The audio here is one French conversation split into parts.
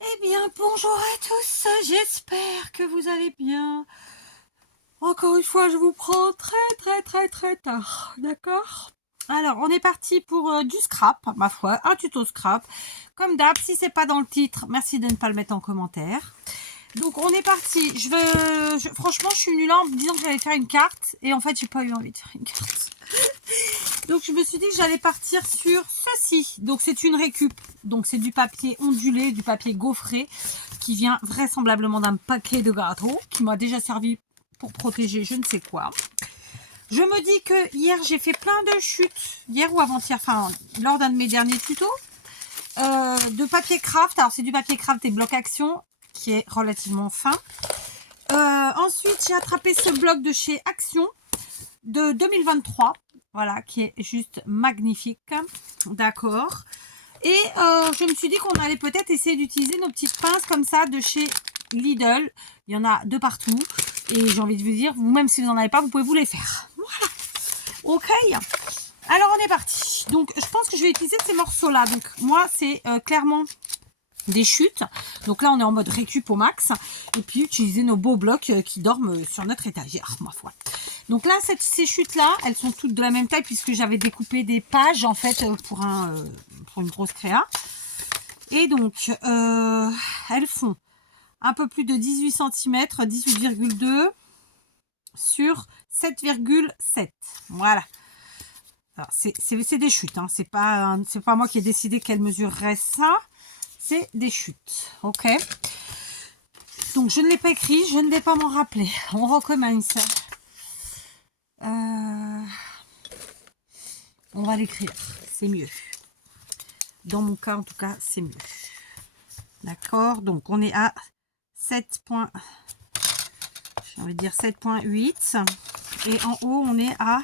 Eh bien, bonjour à tous, j'espère que vous allez bien. Encore une fois, je vous prends très tard, d'accord? Alors, on est parti pour du scrap, ma foi, un tuto scrap. Comme d'hab, si c'est pas dans le titre, merci de ne pas le mettre en commentaire. Donc, on est parti. Franchement, je suis nulle en me disant que j'allais faire une carte. Et en fait, j'ai pas eu envie de faire une carte. Donc, je me suis dit que j'allais partir sur ceci. Donc, c'est une récup. Donc, c'est du papier ondulé, du papier gaufré, qui vient vraisemblablement d'un paquet de gâteaux, qui m'a déjà servi pour protéger je ne sais quoi. Je me dis que hier, j'ai fait plein de chutes, hier ou avant-hier, enfin, lors d'un de mes derniers tutos, de papier craft. Alors, c'est du papier craft et bloc action, qui est relativement fin. Ensuite, j'ai attrapé ce bloc de chez Action, de 2023, voilà, qui est juste magnifique, d'accord. Et je me suis dit qu'on allait peut-être essayer d'utiliser nos petites pinces comme ça de chez Lidl. Il y en a de partout. Et j'ai envie de vous dire, vous-même si vous n'en avez pas, vous pouvez vous les faire. Voilà. Ok. Alors on est parti. Donc je pense que je vais utiliser ces morceaux-là. Donc moi c'est clairement des chutes. Donc là on est en mode récup au max. Et puis utiliser nos beaux blocs qui dorment sur notre étagère, ma foi. Donc là, ces chutes-là, elles sont toutes de la même taille puisque j'avais découpé des pages en fait pour une grosse créa. Et donc, elles font un peu plus de 18 cm, 18,2 sur 7,7. Voilà. C'est des chutes. Hein. C'est pas moi qui ai décidé qu'elle mesurerait ça. C'est des chutes. Ok. Donc, je ne l'ai pas écrit. Je ne vais pas m'en rappeler. On recommence. On va l'écrire. C'est mieux. Dans mon cas, en tout cas, c'est mieux. D'accord. Donc, on est à 7. J'ai envie de dire 7,8. Et en haut, on est à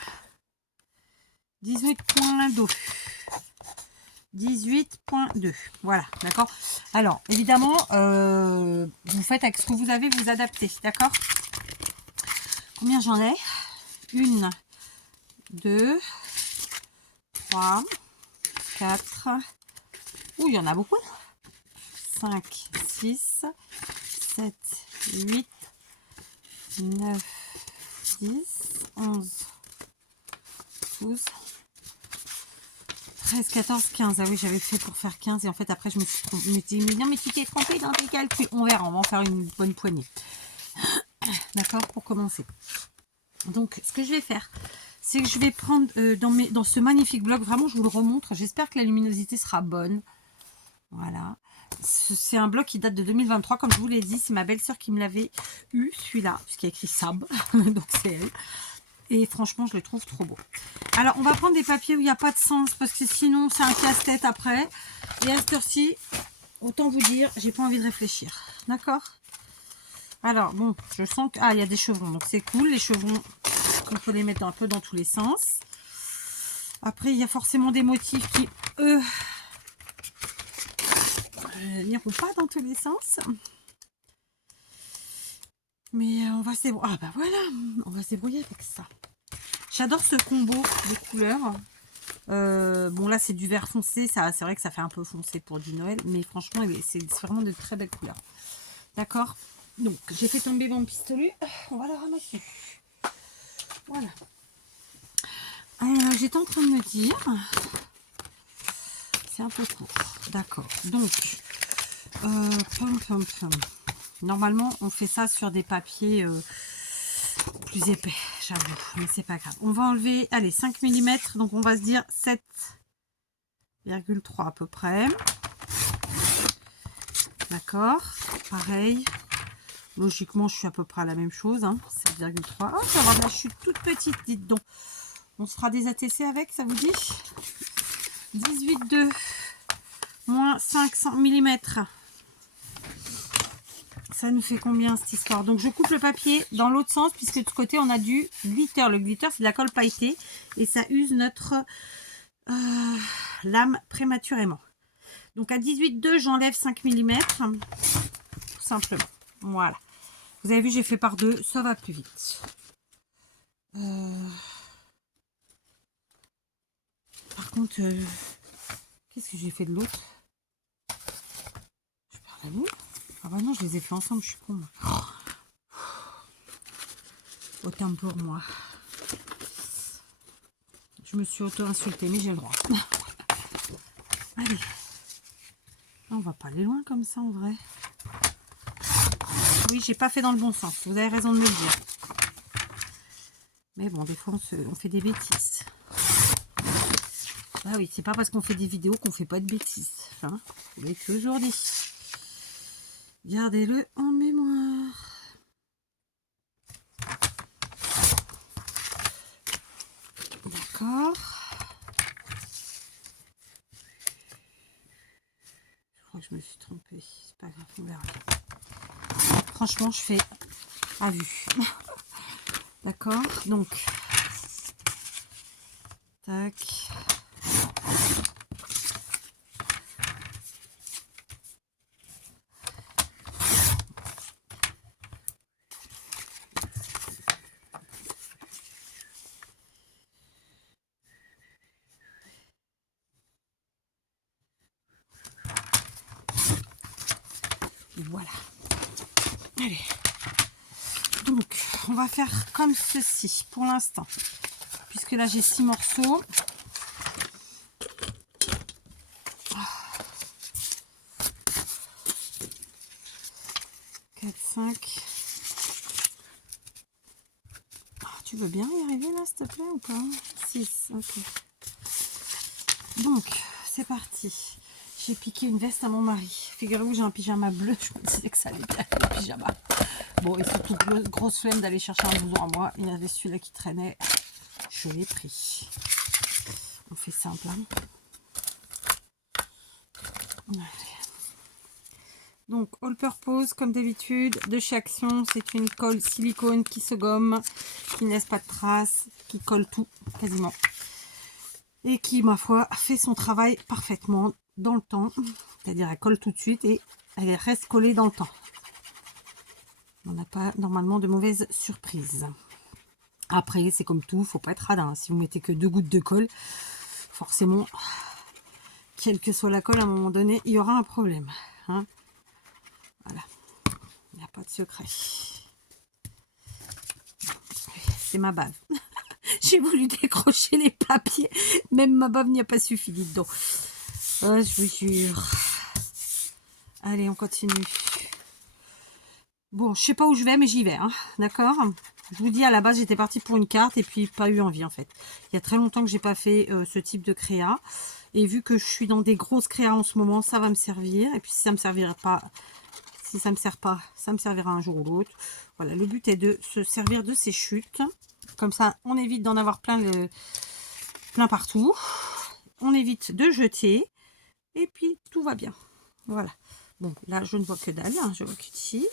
18,2. 18,2. Voilà, d'accord. Alors, évidemment, vous faites avec ce que vous avez, vous adaptez, d'accord. Combien j'en ai? 1, 2, 3, 4. Ouh, il y en a beaucoup. 5, 6, 7, 8, 9, 10, 11, 12, 13, 14, 15. Ah oui, j'avais fait pour faire 15 et en fait après je me suis dit mais non mais tu t'es trompé dans tes calculs. On verra, on va en faire une bonne poignée. D'accord, pour commencer. Donc ce que je vais faire, c'est que je vais prendre dans ce magnifique bloc, vraiment je vous le remontre, j'espère que la luminosité sera bonne. Voilà. C'est un bloc qui date de 2023, comme je vous l'ai dit, c'est ma belle-sœur qui me l'avait eu, celui-là, puisqu'il y a écrit Sab, donc c'est elle. Et franchement, je le trouve trop beau. Alors, on va prendre des papiers où il n'y a pas de sens, parce que sinon, c'est un casse-tête après. Et à cette heure-ci, autant vous dire, j'ai pas envie de réfléchir. D'accord? Alors, bon, je sens que... Ah, il y a des chevrons, donc c'est cool. Les chevrons, on peut les mettre un peu dans tous les sens. Après, il y a forcément des motifs qui, eux, n'iront pas dans tous les sens. Mais on va se débrouiller. Ah bah voilà, on va se débrouiller avec ça. J'adore ce combo de couleurs. Bon là c'est du vert foncé, ça c'est vrai que ça fait un peu foncé pour du Noël, mais franchement c'est vraiment de très belles couleurs. D'accord. Donc j'ai fait tomber mon pistolet, on va le ramasser. Voilà. J'étais en train de me dire, c'est un peu court. D'accord. Donc normalement on fait ça sur des papiers plus épais, j'avoue, mais c'est pas grave. On va enlever, allez, 5 mm, donc on va se dire 7,3 à peu près. D'accord, pareil. Logiquement, je suis à peu près à la même chose, hein, 7,3. Oh, je vais avoir de la chute toute petite, dites donc. On se fera des ATC avec, ça vous dit? 18,2 moins 500 mm. Ça nous fait combien cette histoire? Donc je coupe le papier dans l'autre sens puisque de ce côté on a du glitter. Le glitter c'est de la colle pailletée et ça use notre lame prématurément. Donc à 18,2 j'enlève 5 mm tout simplement. Voilà. Vous avez vu j'ai fait par deux, ça va plus vite. Par contre, qu'est-ce que j'ai fait de l'autre? Je perds Ah bon? Ah bah non, je les ai fait ensemble, je suis con. Autant pour moi. Je me suis auto-insultée, mais j'ai le droit. Allez. On va pas aller loin comme ça en vrai. Oui, j'ai pas fait dans le bon sens. Vous avez raison de me le dire. Mais bon, des fois, on fait des bêtises. Ah oui, c'est pas parce qu'on fait des vidéos qu'on fait pas de bêtises. Hein, vous l'avez toujours dit. Gardez-le en mémoire. D'accord. Je crois que je me suis trompée. C'est pas grave, on verra. Franchement, je fais à vue. D'accord. Donc, tac. Voilà. Allez. Donc, on va faire comme ceci pour l'instant. Puisque là, j'ai 6 morceaux. 4, 5. Oh, tu veux bien y arriver là, s'il te plaît, ou pas? 6, ok. Donc, c'est parti. J'ai piqué une veste à mon mari. Figurez-vous que j'ai un pyjama bleu. Je me disais que ça allait bien avec le pyjama. Bon, et surtout, grosse flemme d'aller chercher un blouson à moi. Il y avait celui-là qui traînait. Je l'ai pris. On fait simple. Hein. Donc, all purpose, comme d'habitude, de chez Action. C'est une colle silicone qui se gomme, qui ne laisse pas de traces, qui colle tout, quasiment. Et qui, ma foi, fait son travail parfaitement dans le temps. C'est-à-dire, elle colle tout de suite et elle reste collée dans le temps. On n'a pas normalement de mauvaises surprises. Après, c'est comme tout, faut pas être radin. Si vous mettez que 2 gouttes de colle, forcément, quelle que soit la colle, à un moment donné, il y aura un problème. Hein, voilà, il n'y a pas de secret. C'est ma bave. J'ai voulu décrocher les papiers, même ma bave n'y a pas suffi, dites donc. Je vous jure. Allez, on continue. Bon, je sais pas où je vais, mais j'y vais, hein, d'accord? Je vous dis, à la base, j'étais partie pour une carte et puis pas eu envie, en fait. Il y a très longtemps que j'ai pas fait ce type de créa. Et vu que je suis dans des grosses créas en ce moment, ça va me servir. Et puis, si ça me servira pas, si ça me sert pas, ça me servira un jour ou l'autre. Voilà, le but est de se servir de ces chutes. Comme ça, on évite d'en avoir plein partout. On évite de jeter. Et puis, tout va bien. Voilà. Bon, là, je ne vois que dalle. Hein, je vois qu'ici.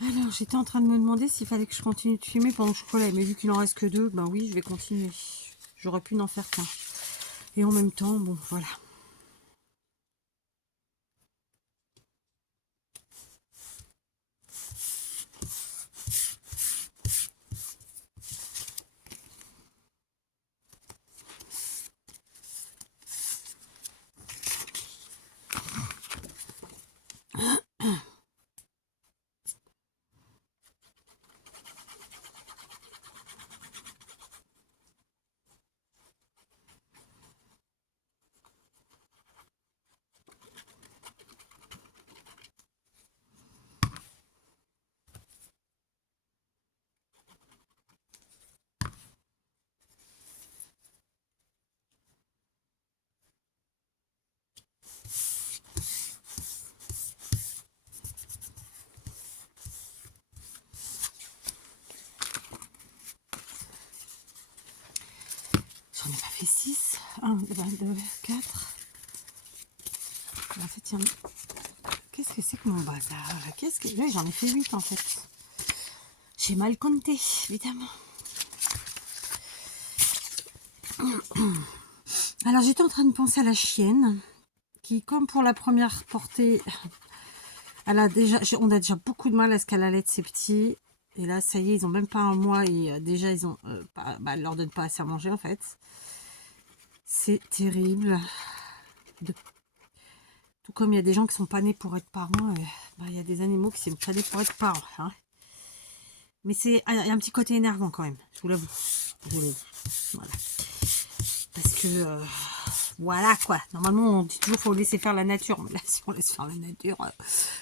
Alors, j'étais en train de me demander s'il fallait que je continue de filmer pendant que je collais. Mais vu qu'il en reste que 2, ben oui, je vais continuer. J'aurais pu n'en faire qu'un. Et en même temps, bon, voilà. 1, 2, 4. En fait, il y en a... Qu'est-ce que c'est que mon bazar? Qu'est-ce que... Oui, j'en ai fait 8 en fait. J'ai mal compté, évidemment. Alors, j'étais en train de penser à la chienne, qui, comme pour la première portée, on a déjà beaucoup de mal à ce qu'elle allait de ses petits. Et là, ça y est, ils ont même pas un mois et déjà, ils ont elle leur donne pas assez à manger en fait. C'est terrible. Tout comme il y a des gens qui sont pas nés pour être parents, il y a des animaux qui sont pas nés pour être parents. Hein. Mais il y a un petit côté énervant quand même, je vous l'avoue. Voilà. Parce que, voilà quoi. Normalement, on dit toujours qu'il faut laisser faire la nature. Mais là, si on laisse faire la nature,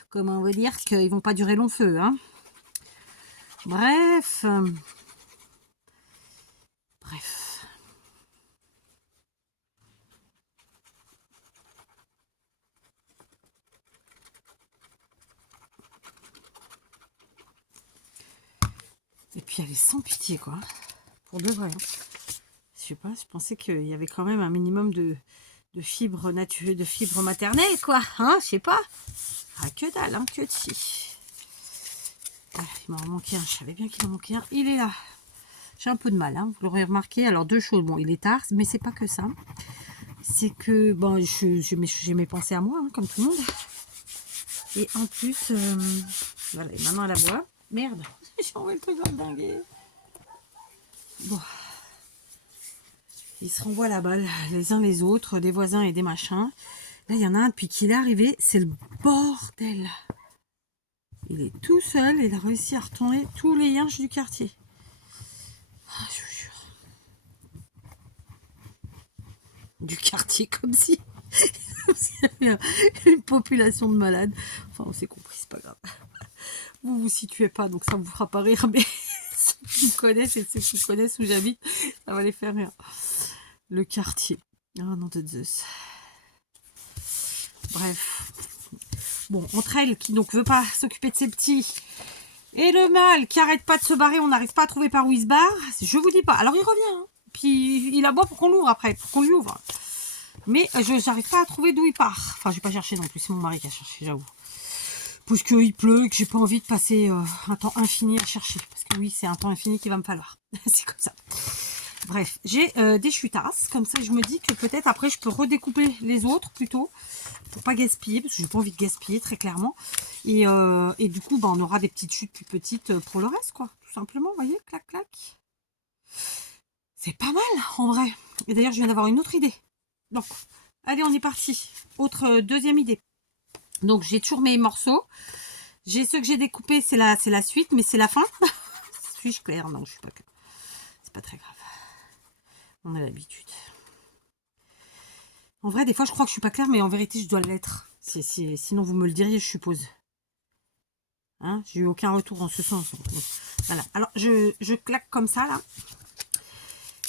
comment on veut dire qu'ils vont pas durer long feu. Hein. Bref. Bref. Et puis elle est sans pitié quoi. Pour de vrai. Hein. Je sais pas, je pensais qu'il y avait quand même un minimum de fibres naturelles, de fibres maternelles quoi. Hein, je sais pas. Ah, que dalle, hein, que de si. Ah, il m'en manquait un, je savais bien qu'il en manquait un. Il est là. J'ai un peu de mal, hein, vous l'aurez remarqué. Alors deux choses, bon il est tard, mais c'est pas que ça. C'est que, bon, j'ai mes pensées à moi, hein, comme tout le monde. Et en plus, voilà, et maintenant elle aboie. Merde, j'ai envoyé le truc dans le dingue. Bon. Ils se renvoient la balle, les uns les autres, des voisins et des machins. Là, il y en a un, depuis qu'il est arrivé, c'est le bordel. Il est tout seul, il a réussi à retourner tous les yinches du quartier. Ah, je vous jure. Du quartier, comme si il y avait une population de malades. Enfin, on s'est compris, c'est pas grave. Vous vous situez pas, donc ça vous fera pas rire, mais ceux qui me connaissent et ceux qui connaissent où j'habite, ça va les faire rire. Le quartier. Ah non de Zeus. Bref. Bon, entre elles qui donc veut pas s'occuper de ses petits et le mâle qui arrête pas de se barrer, on n'arrive pas à trouver par où il se barre. Je vous dis pas. Alors il revient. Hein. Puis il aboie pour qu'on l'ouvre après, pour qu'on lui ouvre. Mais je n'arrive pas à trouver d'où il part. Enfin, je vais pas chercher non plus. C'est mon mari qui a cherché, j'avoue. Puisqu'il pleut et que j'ai pas envie de passer un temps infini à chercher. Parce que oui, c'est un temps infini qu'il va me falloir. C'est comme ça. Bref, j'ai des chutasses. Comme ça, je me dis que peut-être après, je peux redécouper les autres plutôt. Pour pas gaspiller. Parce que j'ai pas envie de gaspiller, très clairement. Et du coup, on aura des petites chutes plus petites pour le reste, quoi. Tout simplement, vous voyez, clac, clac. C'est pas mal, en vrai. Et d'ailleurs, je viens d'avoir une autre idée. Donc, allez, on est parti. Autre deuxième idée. Donc, j'ai toujours mes morceaux. J'ai ceux que j'ai découpés, c'est la suite, mais c'est la fin. Suis-je claire? Non, je suis pas claire. C'est pas très grave. On a l'habitude. En vrai, des fois, je crois que je suis pas claire, mais en vérité, je dois l'être. Sinon, vous me le diriez, je suppose. Hein, j'ai eu aucun retour en ce sens. Voilà. Alors, je claque comme ça, là.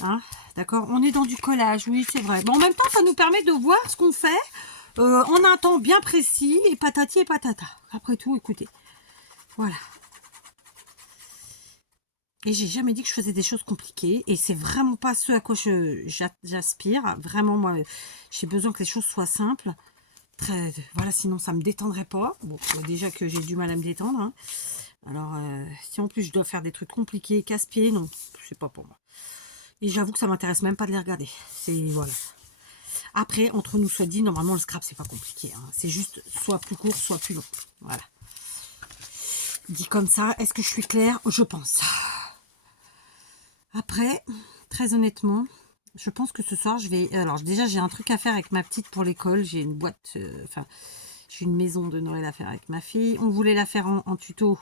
Hein, d'accord, on est dans du collage, oui, c'est vrai. Bon, en même temps, ça nous permet de voir ce qu'on fait en un temps bien précis, et patati et patata. Après tout, écoutez. Voilà. Et j'ai jamais dit que je faisais des choses compliquées. Et c'est vraiment pas ce à quoi j'aspire. Vraiment, moi, j'ai besoin que les choses soient simples. Voilà, sinon ça me détendrait pas. Bon, déjà que j'ai du mal à me détendre. Hein. Alors, si en plus je dois faire des trucs compliqués, casse-pieds, non, c'est pas pour moi. Et j'avoue que ça m'intéresse même pas de les regarder. C'est, voilà. Après, entre nous soit dit, normalement le scrap c'est pas compliqué. Hein. C'est juste soit plus court, soit plus long. Voilà. Dit comme ça, est-ce que je suis claire? Je pense. Après, très honnêtement, je pense que ce soir je vais... Alors déjà j'ai un truc à faire avec ma petite pour l'école. J'ai une boîte... Enfin, j'ai une maison de Noël à faire avec ma fille. On voulait la faire en tuto.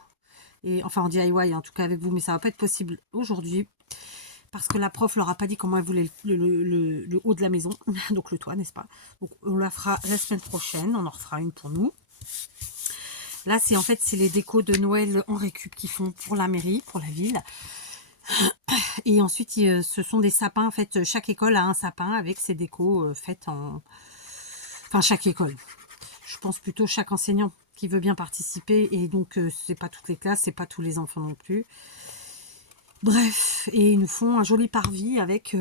Et, enfin en DIY en tout cas avec vous. Mais ça va pas être possible aujourd'hui. Parce que la prof leur a pas dit comment elle voulait le haut de la maison. Donc le toit, n'est-ce pas? Donc on la fera la semaine prochaine. On en refera une pour nous. Là, c'est en fait, c'est les décos de Noël en récup qu'ils font pour la mairie, pour la ville. Et ensuite, ce sont des sapins. En fait, chaque école a un sapin avec ses décos faites en... Enfin, chaque école. Je pense plutôt chaque enseignant qui veut bien participer. Et donc, c'est pas toutes les classes, c'est pas tous les enfants non plus. Bref, et ils nous font un joli parvis avec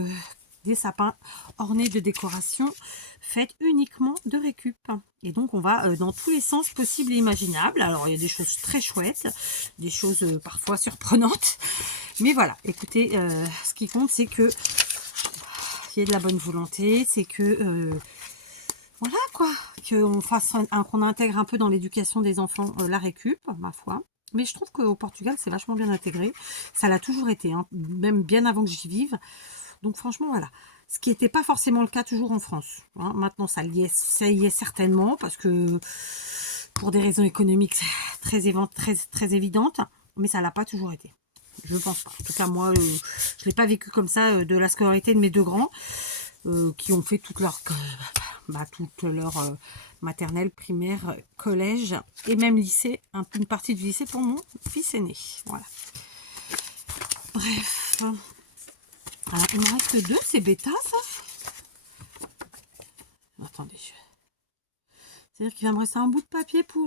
des sapins ornés de décorations faites uniquement de récup. Et donc on va dans tous les sens possibles et imaginables. Alors il y a des choses très chouettes, des choses parfois surprenantes, mais voilà, écoutez, ce qui compte c'est que il y ait de la bonne volonté, c'est que voilà quoi, qu'on intègre un peu dans l'éducation des enfants la récup, ma foi. Mais je trouve qu'au Portugal, c'est vachement bien intégré. Ça l'a toujours été, hein, même bien avant que j'y vive. Donc franchement, voilà. Ce qui n'était pas forcément le cas toujours en France. Hein. Maintenant, ça y est certainement, parce que pour des raisons économiques très évidentes, mais ça l'a pas toujours été. Je pense pas. En tout cas, moi, je ne l'ai pas vécu comme ça de la scolarité de mes deux grands, qui ont fait toute leur maternelle, primaire, collège et même lycée, une partie du lycée pour mon fils aîné. Voilà. Bref. Alors, il me reste deux, c'est bêta ça. Attendez. C'est-à-dire qu'il va me rester un bout de papier pour...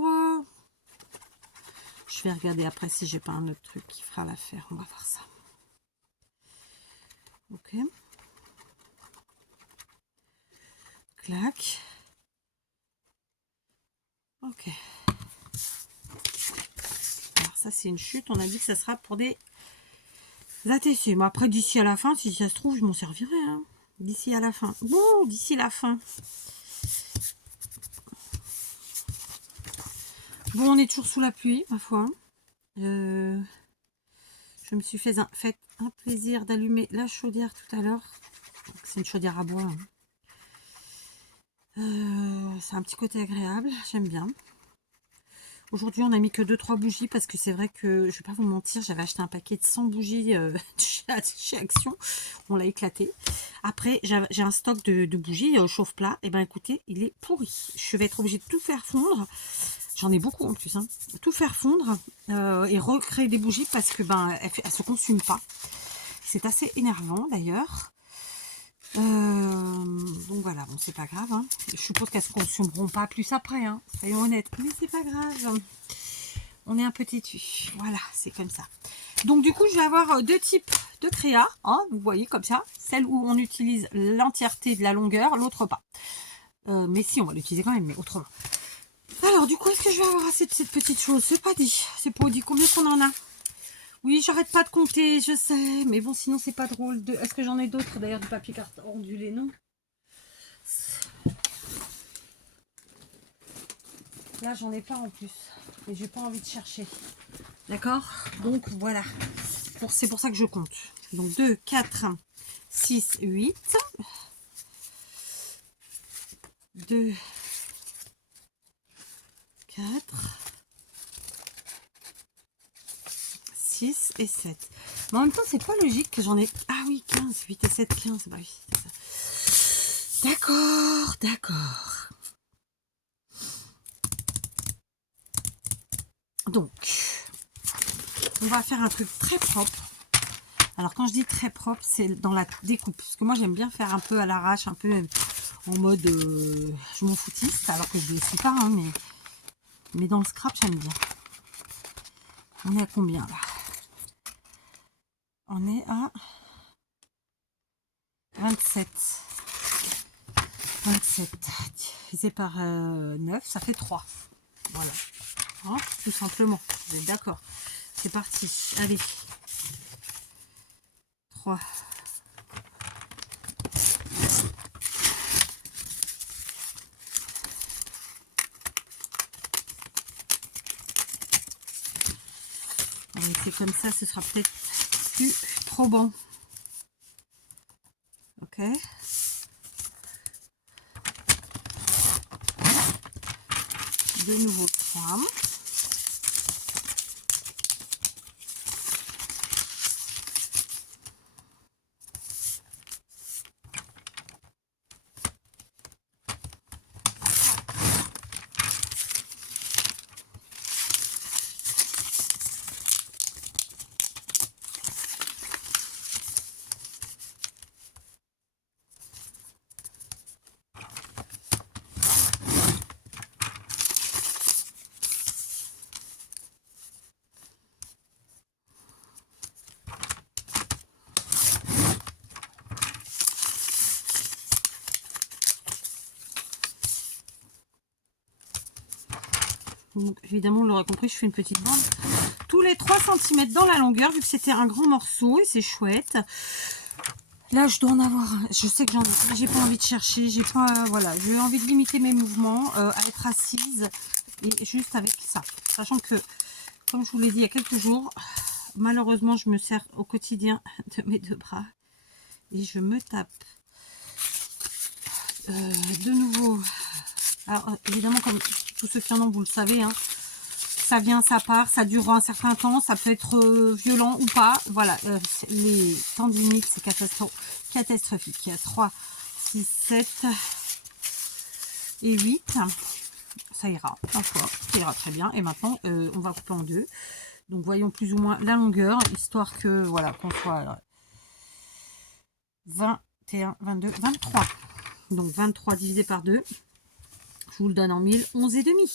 Je vais regarder après si j'ai pas un autre truc qui fera l'affaire. On va voir ça. Ok. Clac. Ok. Alors ça c'est une chute. On a dit que ça sera pour des ATC. Mais après d'ici à la fin, si ça se trouve, je m'en servirai. Hein. D'ici à la fin. Bon, d'ici la fin. Bon, on est toujours sous la pluie, ma foi. Je me suis fait un plaisir d'allumer la chaudière tout à l'heure. C'est une chaudière à bois. Hein. C'est un petit côté agréable, j'aime bien. Aujourd'hui, on a mis que 2-3 bougies parce que c'est vrai que, je vais pas vous mentir, j'avais acheté un paquet de 100 bougies chez Action. On l'a éclaté. Après, j'ai un stock de bougies au chauffe-plat. Et ben écoutez, il est pourri. Je vais être obligée de tout faire fondre. J'en ai beaucoup en plus. Hein. Tout faire fondre et recréer des bougies parce que ben elles se consument pas. C'est assez énervant d'ailleurs. Donc voilà, bon c'est pas grave. Hein. Je suppose qu'elles se consumeront pas plus après. Hein. Soyons honnêtes. Mais c'est pas grave. On est un peu têtu. Voilà, c'est comme ça. Donc du coup, je vais avoir deux types de créa. Hein, vous voyez comme ça. Celle où on utilise l'entièreté de la longueur, l'autre pas. Mais si, on va l'utiliser quand même, mais autrement. Alors du coup, est-ce que je vais avoir assez de cette petite chose? C'est pas dit. C'est pas dit combien qu'on en a. Oui, j'arrête pas de compter, je sais. Mais bon, sinon, c'est pas drôle. Est-ce que j'en ai d'autres d'ailleurs du papier carton ondulé? Non. Là, j'en ai pas en plus. Et j'ai pas envie de chercher. D'accord? Donc, voilà. C'est pour ça que je compte. Donc, 2, 4, 6, 8. 2, 4, 6 et 7. Mais en même temps, c'est pas logique que j'en ai... Ah oui, 15, 8 et 7, 15. Bah oui, c'est ça. D'accord, d'accord. Donc, on va faire un truc très propre. Alors, quand je dis très propre, c'est dans la découpe. Parce que moi, j'aime bien faire un peu à l'arrache, un peu en mode je m'en foutiste. Alors que je ne le suis pas, hein, mais dans le scrap, j'aime bien. On est à combien, là? On est à 27. 27 divisé par 9, ça fait 3. Voilà. Hein, tout simplement. Vous êtes d'accord? C'est parti. Allez. 3. Allez, c'est comme ça, ce sera peut-être plus probant. Ok. De nouveau 3. Donc, évidemment, vous l'aurez compris, je fais une petite bande tous les 3 cm dans la longueur, vu que c'était un grand morceau et c'est chouette. Là, je dois en avoir un. Je sais que j'en ai. J'ai pas envie de chercher. J'ai pas. Voilà. J'ai envie de limiter mes mouvements, à être assise et juste avec ça. Sachant que, comme je vous l'ai dit il y a quelques jours, malheureusement, je me sers au quotidien de mes 2 bras et je me tape de nouveau. Alors, évidemment, comme tous ceux qui en ont, vous le savez, hein, ça vient, ça part, ça dure un certain temps, ça peut être violent ou pas. Voilà, les tendinites, c'est catastrophique. Il y a 3, 6, 7 et 8. Ça ira, parfois, ça ira très bien. Et maintenant, on va couper en 2. Donc, voyons plus ou moins la longueur, histoire que, voilà, qu'on soit 21, 22, 23. Donc, 23 divisé par 2. Je vous le donne en 1000, 11 et demi.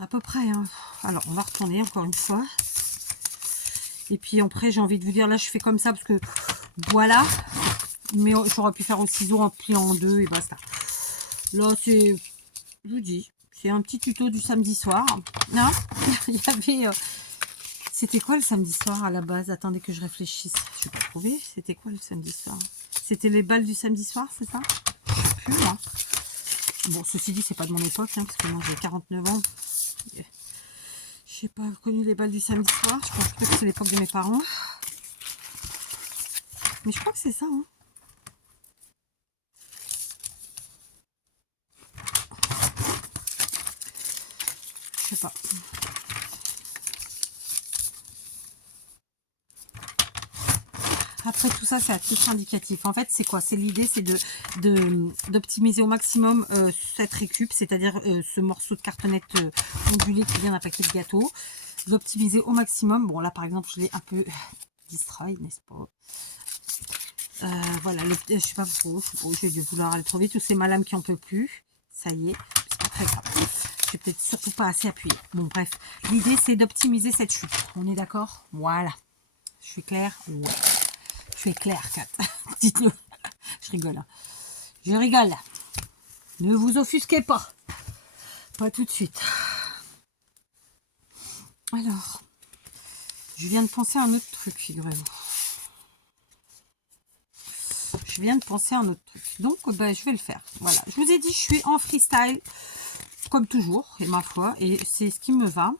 À peu près. Hein. Alors, on va retourner encore une fois. Et puis après, j'ai envie de vous dire, là, je fais comme ça parce que voilà. Mais j'aurais pu faire au ciseau en pliant en 2 et basta. Là, c'est, je vous dis, c'est un petit tuto du samedi soir. Hein. Il y avait... c'était quoi le samedi soir à la base? Attendez que je réfléchisse. Je vais pas trouver. C'était quoi le samedi soir? C'était les balles du samedi soir, c'est ça? Je sais plus, moi. Bon, ceci dit, c'est pas de mon époque, hein, parce que moi, j'ai 49 ans. Je n'ai pas connu les balles du samedi soir. Je pense que c'est l'époque de mes parents. Mais je crois que c'est ça. Hein. Je sais pas. Après tout ça, c'est à titre indicatif. En fait, c'est quoi? C'est l'idée, c'est d'optimiser au maximum cette récup, c'est-à-dire ce morceau de cartonnette ondulé qui vient d'un paquet de gâteaux. D'optimiser au maximum. Bon, là, par exemple, je l'ai un peu distrait, n'est-ce pas? Voilà, je sais pas pourquoi, j'ai dû vouloir aller trop vite. Tous ces malams qui en peut plus. Ça y est, c'est pas très grave. Je vais peut-être surtout pas assez appuyer. Bon, bref, l'idée, c'est d'optimiser cette chute. On est d'accord? Voilà. Je suis claire? Ouais. Je suis claire, Kat. Dites-le. Je rigole. Hein. Je rigole. Ne vous offusquez pas. Pas tout de suite. Alors, je viens de penser à un autre truc, figurez-vous. Je viens de penser à un autre truc. Donc, ben, je vais le faire. Voilà. Je vous ai dit, je suis en freestyle, comme toujours, et ma foi, et c'est ce qui me va.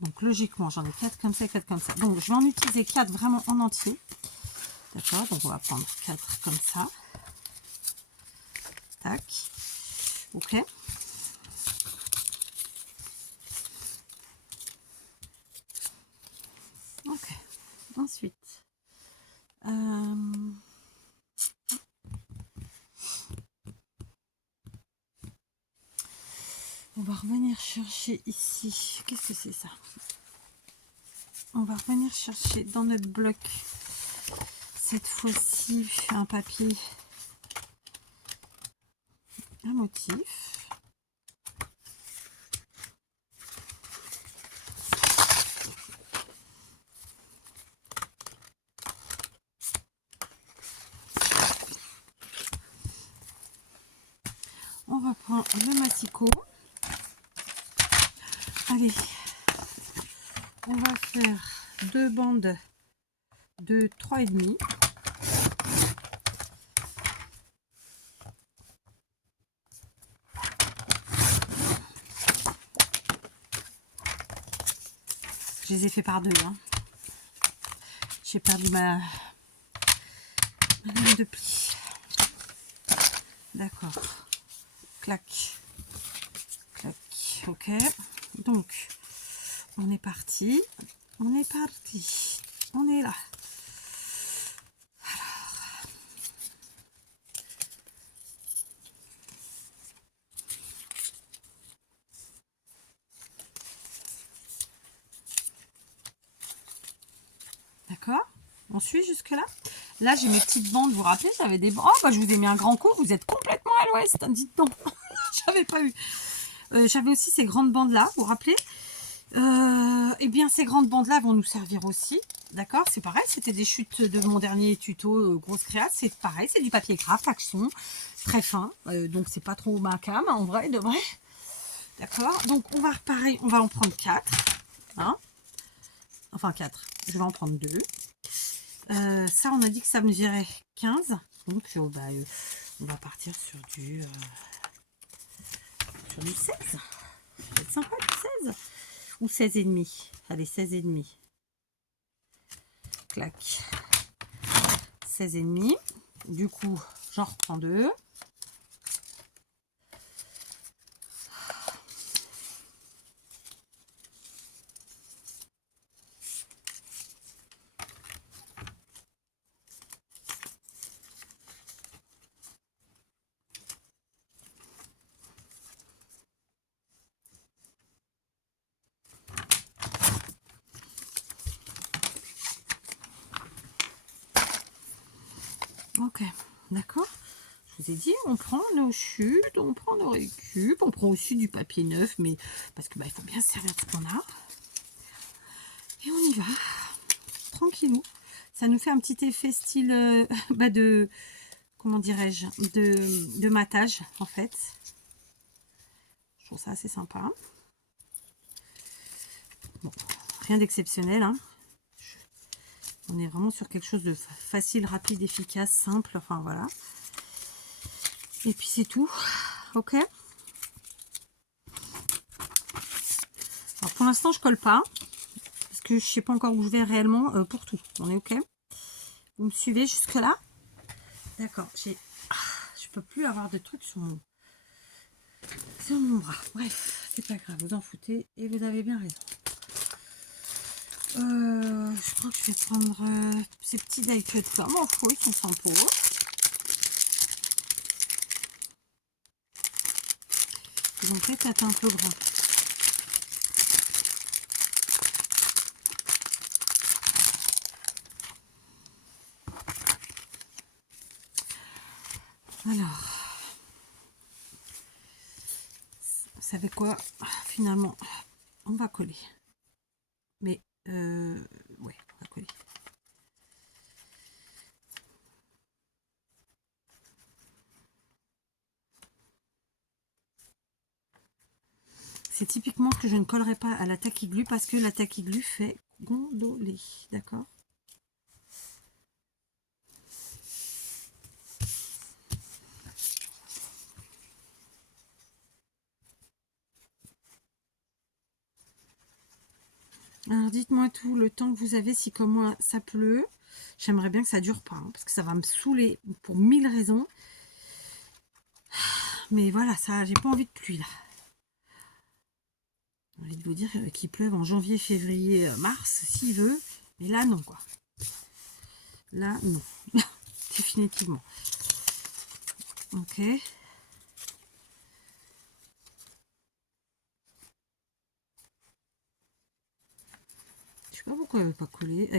Donc, logiquement, j'en ai 4 comme ça et 4 comme ça. Donc, je vais en utiliser 4 vraiment en entier. D'accord? Donc, on va prendre 4 comme ça. Tac. Ok. Ok. Ensuite, on va revenir chercher ici. Qu'est-ce que c'est ça? On va revenir chercher dans notre bloc. Cette fois-ci, un papier, un motif. On va prendre le massicot. Allez, on va faire 2 bandes de 3,5. Je les ai fait par 2. Hein. J'ai perdu ma ligne de pli. D'accord. Clac. Clac. Ok. Donc, on est parti. On est parti. On est là. Alors. D'accord? On suit jusque là. Là, j'ai mes petites bandes. Vous vous rappelez, j'avais des bandes. Oh, bah, je vous ai mis un grand coup. Vous êtes complètement à l'ouest. Hein, dites donc. J'avais pas eu. J'avais aussi ces grandes bandes là. Vous vous rappelez? Eh bien, ces grandes bandes là vont nous servir aussi. d'accord? C'est pareil, c'était des chutes de mon dernier tuto grosse créa, c'est pareil, c'est du papier craft, action, très fin, donc c'est pas trop ma cam, en vrai, de vrai. D'accord? Donc on va reparer, on va en prendre 4, hein? Enfin 4, je vais en prendre 2. Ça, on a dit que ça me dirait 15, donc on va partir sur du 16. C'est sympa, du 16 ou 16 et demi. Allez, 16 et demi. Clac. 16 et demi. Du coup, j'en reprends 2. Ok, d'accord. Je vous ai dit, on prend nos chutes, on prend nos récup, on prend aussi du papier neuf, mais parce que il faut bien se servir de ce qu'on a. Et on y va, tranquillou. Ça nous fait un petit effet style de, comment dirais-je, de matage en fait. Je trouve ça assez sympa. Bon, rien d'exceptionnel, hein. On est vraiment sur quelque chose de facile, rapide, efficace, simple, enfin voilà. Et puis c'est tout, ok. Alors pour l'instant je colle pas, parce que je sais pas encore où je vais réellement pour tout. On est ok? Vous me suivez jusque là? D'accord, je peux plus avoir de trucs sur mon bras. Bref, c'est pas grave, vous en foutez et vous avez bien raison. Je crois que je vais prendre ces petits die cuts là, m'en fout, ils sont sympas. Ils vont peut-être être un peu grands. Alors, vous savez quoi? Finalement, on va coller. Mais, ouais, on va coller. C'est typiquement ce que je ne collerai pas à la tacky glue parce que la tacky glue fait gondoler, d'accord? Alors dites-moi tout, le temps que vous avez, si comme moi ça pleut, j'aimerais bien que ça dure pas, hein, parce que ça va me saouler pour 1000 raisons. Mais voilà, ça, j'ai pas envie de pluie là. J'ai envie de vous dire qu'il pleuve en janvier, février, mars, s'il veut. Mais là, non, quoi. Là, non. Définitivement. Ok. Je sais pas pourquoi elle veut pas couler.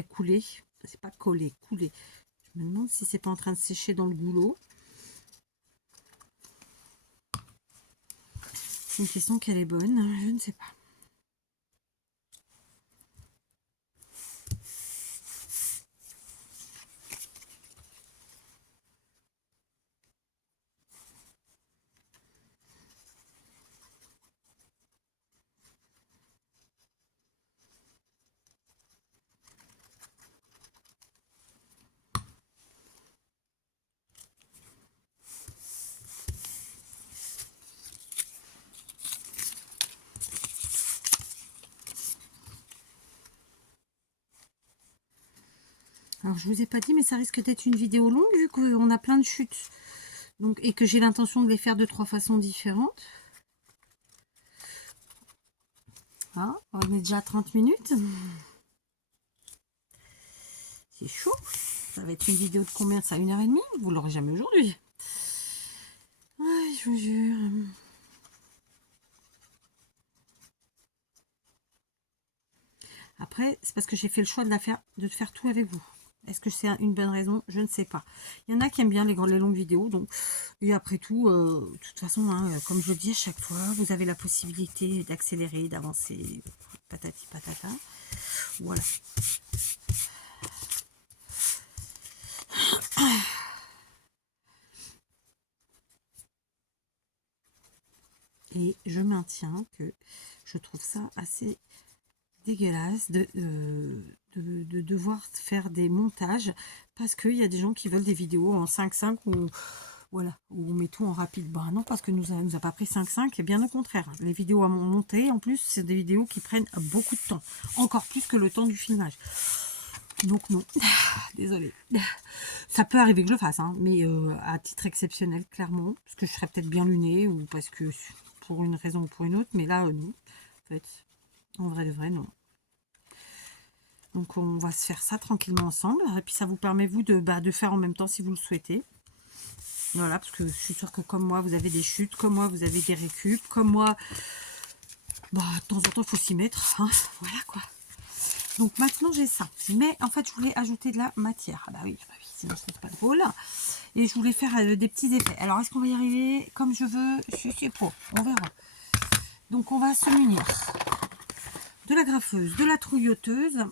C'est pas coller, couler. Je me demande si c'est pas en train de sécher dans le goulot. C'est une question qu'elle est bonne, je ne sais pas. Alors, je vous ai pas dit, mais ça risque d'être une vidéo longue vu qu'on a plein de chutes. Donc, et que j'ai l'intention de les faire de 3 façons différentes. Ah, on est déjà à 30 minutes. C'est chaud. Ça va être une vidéo de combien? Ça, 1h30? Vous l'aurez jamais aujourd'hui. Ouais, je vous jure. Après, c'est parce que j'ai fait le choix de faire tout avec vous. Est-ce que c'est une bonne raison? Je ne sais pas. Il y en a qui aiment bien les longues vidéos. Donc, et après tout, de toute façon, hein, comme je le dis à chaque fois, vous avez la possibilité d'accélérer, d'avancer, patati patata. Voilà. Et je maintiens que je trouve ça assez dégueulasse de devoir faire des montages parce qu'il y a des gens qui veulent des vidéos en 5.5 ou voilà, où on met tout en rapide. Bah non, parce que nous a pas pris 5.5 et bien au contraire. Les vidéos à monter, en plus, c'est des vidéos qui prennent beaucoup de temps. Encore plus que le temps du filmage. Donc non, désolée. Ça peut arriver que je le fasse, hein, mais à titre exceptionnel, clairement. Parce que je serais peut-être bien lunée ou parce que pour une raison ou pour une autre. Mais là, non. En fait, en vrai de vrai, non. Donc on va se faire ça tranquillement ensemble. Et puis ça vous permet, vous, de faire en même temps si vous le souhaitez. Voilà, parce que je suis sûre que comme moi, vous avez des chutes, comme moi, vous avez des récup, comme moi, bah, de temps en temps, il faut s'y mettre. Hein, voilà, quoi. Donc maintenant, j'ai ça. Mais en fait, je voulais ajouter de la matière. Ah bah oui, sinon, ce serait pas drôle. Et je voulais faire des petits effets. Alors, est-ce qu'on va y arriver comme je veux? Je suis pro. On verra. Donc, on va se munir de la graffeuse, de la trouilloteuse.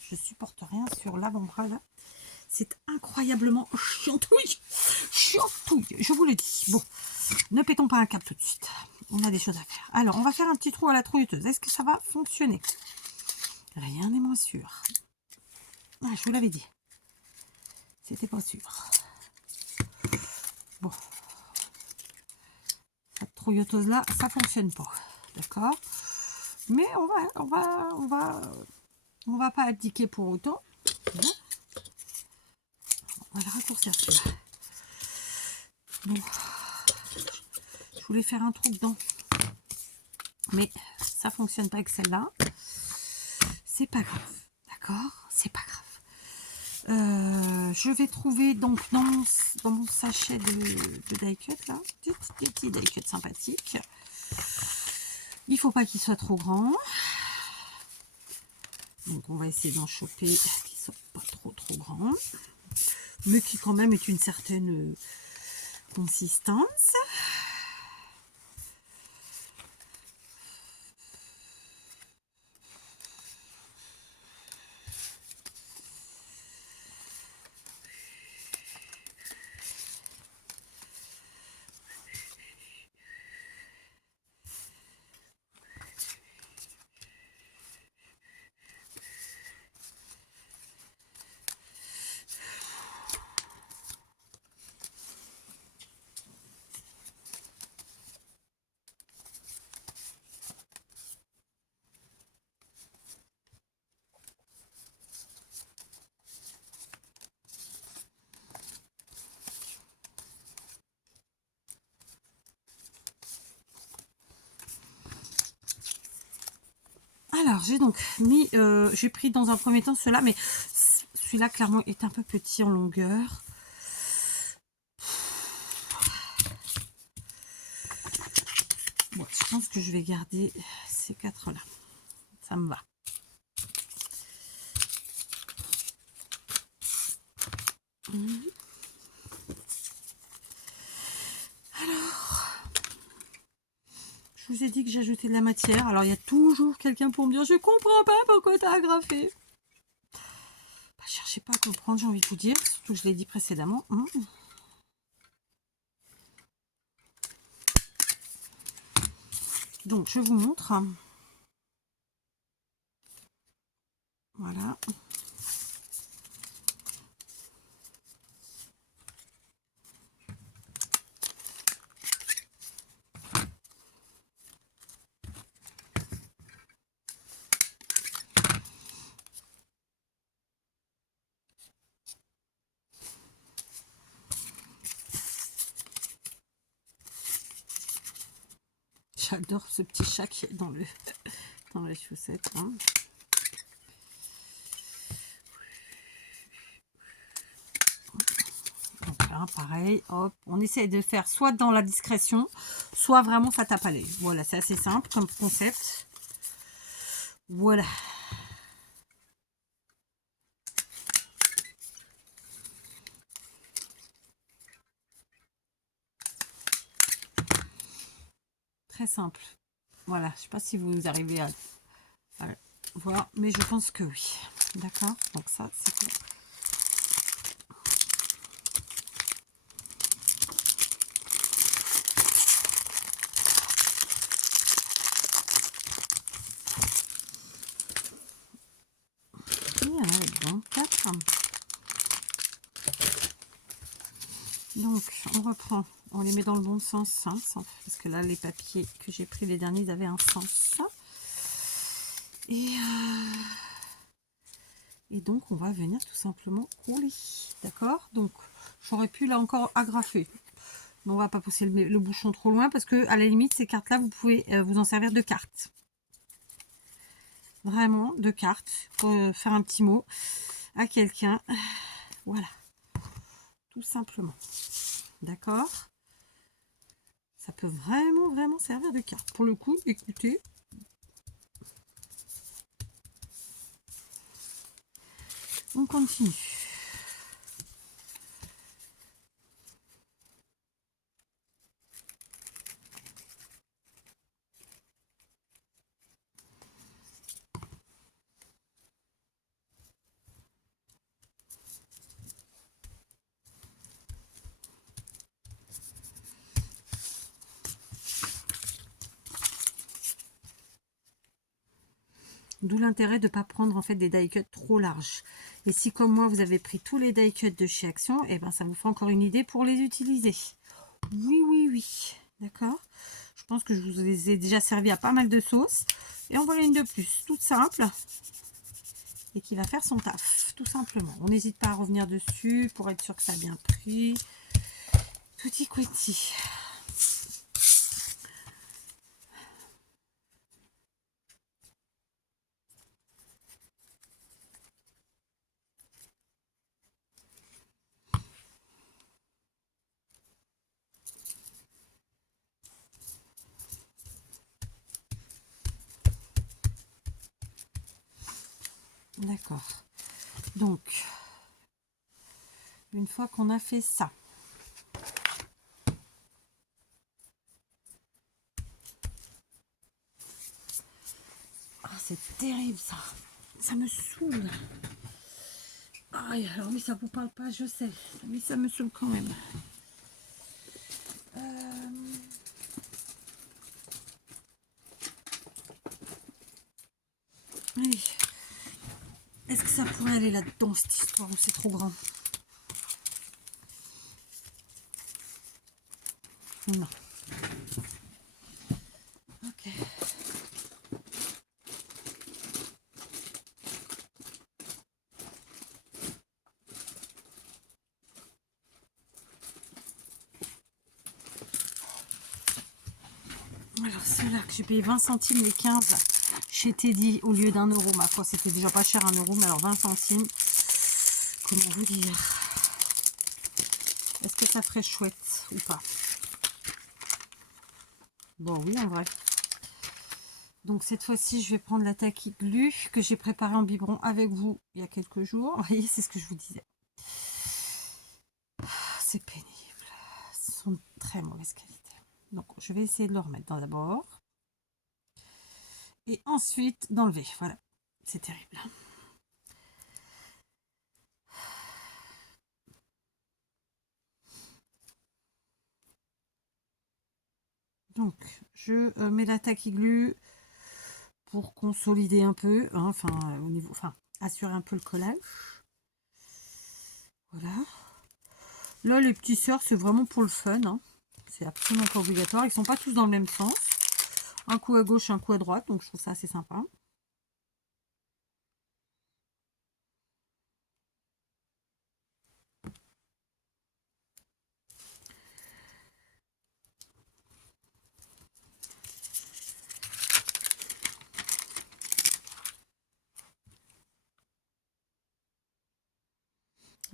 Je supporte rien sur l'avant-bras, là. C'est incroyablement chiantouille. Chiantouille, je vous le dis. Bon, ne pétons pas un câble tout de suite. On a des choses à faire. Alors, on va faire un petit trou à la trouilleteuse. Est-ce que ça va fonctionner? Rien n'est moins sûr. Ah, je vous l'avais dit. C'était pas sûr. Bon. Cette trouilleteuse-là, ça fonctionne pas. D'accord? Mais on va pas abdiquer pour autant. On va le raccourcir celui-là. Bon. Je voulais faire un trou dedans. Mais ça fonctionne pas avec celle-là. C'est pas grave. D'accord? C'est pas grave. Je vais trouver donc dans mon sachet de die cut là, des petits die cut sympathiques. Il faut pas qu'il soit trop grand. Donc on va essayer d'en choper qui soit pas trop grand. Mais qui quand même est une certaine consistance. Alors, j'ai donc mis, j'ai pris dans un premier temps ceux-là, mais celui-là, clairement, est un peu petit en longueur. Bon, je pense que je vais garder ces quatre-là. Ça me va. Alors, je vous ai dit que j'ajoutais de la matière. Alors, il y a toujours quelqu'un pour me dire, je comprends pas pourquoi tu as agrafé. Bah, cherchez pas à comprendre, j'ai envie de vous dire. Surtout que je l'ai dit précédemment. Donc, je vous montre. Voilà. J'adore ce petit chat qui est dans les chaussettes. Hein. Donc là, pareil, hop, on essaye de faire soit dans la discrétion, soit vraiment ça tape à l'œil. Voilà, c'est assez simple comme concept. Voilà. Très simple. Voilà, je sais pas si vous arrivez à voir, mais je pense que oui. D'accord, donc ça, c'est tout. Donc, on reprend. On les met dans le bon sens, hein, parce que là, les papiers que j'ai pris les derniers, ils avaient un sens. Et donc, on va venir tout simplement rouler. D'accord? Donc, j'aurais pu là encore agrafer. Mais on va pas pousser le bouchon trop loin parce que à la limite, ces cartes-là, vous pouvez vous en servir de cartes. Vraiment, de cartes pour faire un petit mot à quelqu'un. Voilà. Tout simplement. D'accord? Ça peut vraiment servir de carte. Pour le coup, écoutez. On continue. D'où l'intérêt de ne pas prendre en fait des die cuts trop larges. Et si comme moi vous avez pris tous les die cuts de chez Action, et ben ça vous fera encore une idée pour les utiliser. Oui. D'accord. Je pense que je vous les ai déjà servi à pas mal de sauces. Et en voilà une de plus, toute simple. Et qui va faire son taf, tout simplement. On n'hésite pas à revenir dessus pour être sûr que ça a bien pris. Tutti quanti. D'accord. Donc, une fois qu'on a fait ça, ah, c'est terrible ça. Ça me saoule. Aïe, alors mais ça vous parle pas, je sais. Mais ça me saoule quand même. Allez. Est-ce que ça pourrait aller là-dedans, cette histoire, ou c'est trop grand? Non. Ok. Alors, ceux-là que j'ai payé 20 centimes les 15 chez Teddy au lieu d'1 euro. Ma foi, c'était déjà pas cher 1 euro, mais alors 20 centimes. Comment vous dire? Est-ce que ça ferait chouette ou pas? Bon, oui, en vrai. Donc, cette fois-ci, je vais prendre la Tacky Glue que j'ai préparée en biberon avec vous il y a quelques jours. Vous voyez, c'est ce que je vous disais. C'est pénible. Ce sont de très mauvaise qualité. Donc, je vais essayer de le remettre dans d'abord. Et ensuite, d'enlever. Voilà. C'est terrible. Donc, je mets la Tacky Glue pour consolider un peu, hein, enfin, au niveau, enfin, assurer un peu le collage. Voilà. Là, les petits sœurs, c'est vraiment pour le fun. Hein. C'est absolument pas obligatoire. Ils sont pas tous dans le même sens. Un coup à gauche, un coup à droite. Donc, je trouve ça assez sympa.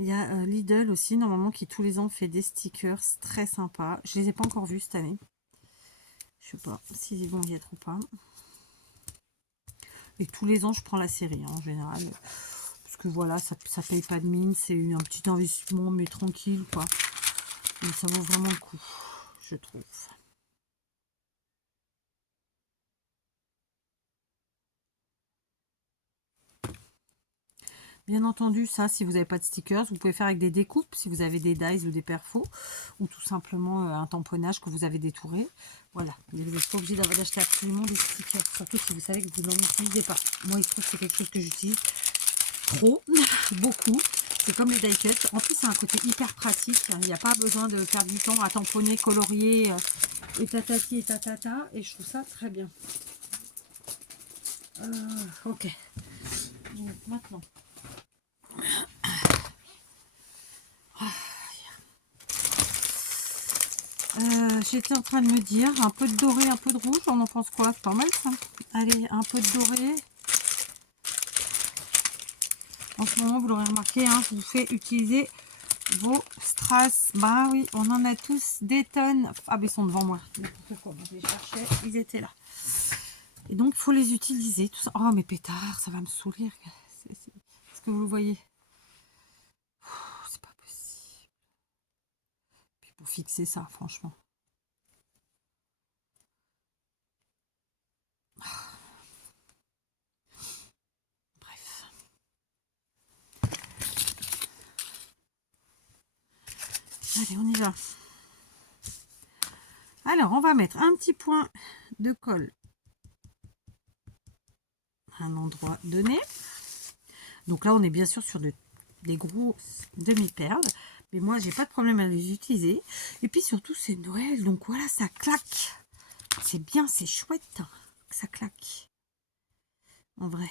Il y a Lidl aussi, normalement, qui tous les ans fait des stickers très sympas. Je les ai pas encore vus cette année. Je sais pas s'ils vont y être ou pas. Et tous les ans, je prends la série, hein, en général. Parce que voilà, ça paye pas de mine. C'est un petit investissement, mais tranquille, quoi. Et ça vaut vraiment le coup, je trouve. Bien entendu, ça, si vous n'avez pas de stickers, vous pouvez faire avec des découpes, si vous avez des dies ou des perfos, ou tout simplement un tamponnage que vous avez détouré. Voilà, mais vous n'êtes pas obligé d'acheter absolument des stickers, surtout si vous savez que vous n'en utilisez pas. Moi, il se trouve que c'est quelque chose que j'utilise trop, beaucoup. c'est comme les die cut. En plus, c'est un côté hyper pratique. Il n'y a pas besoin de perdre du temps à tamponner, colorier et tatati et tatata. Et je trouve ça très bien. Ok. Donc maintenant. J'étais en train de me dire, un peu de doré, un peu de rouge, on en pense quoi? C'est pas mal ça. Allez, un peu de doré. En ce moment, vous l'aurez remarqué, hein, je vous fais utiliser vos strass. Bah oui, on en a tous des tonnes. Ah, mais ils sont devant moi. Pourquoi je les cherchais, ils étaient là. Et donc, il faut les utiliser. Tout ça. Oh, mes pétards, ça va me saouler. Est-ce que vous le voyez? C'est pas possible. Puis pour fixer ça, franchement. Bref. Allez, on y va. Alors, on va mettre un petit point de colle à un endroit donné. Donc là, on est bien sûr sur des gros demi-perles. Mais moi, j'ai pas de problème à les utiliser. Et puis surtout, c'est Noël. Donc voilà, ça claque. C'est bien, c'est chouette que ça claque. En vrai.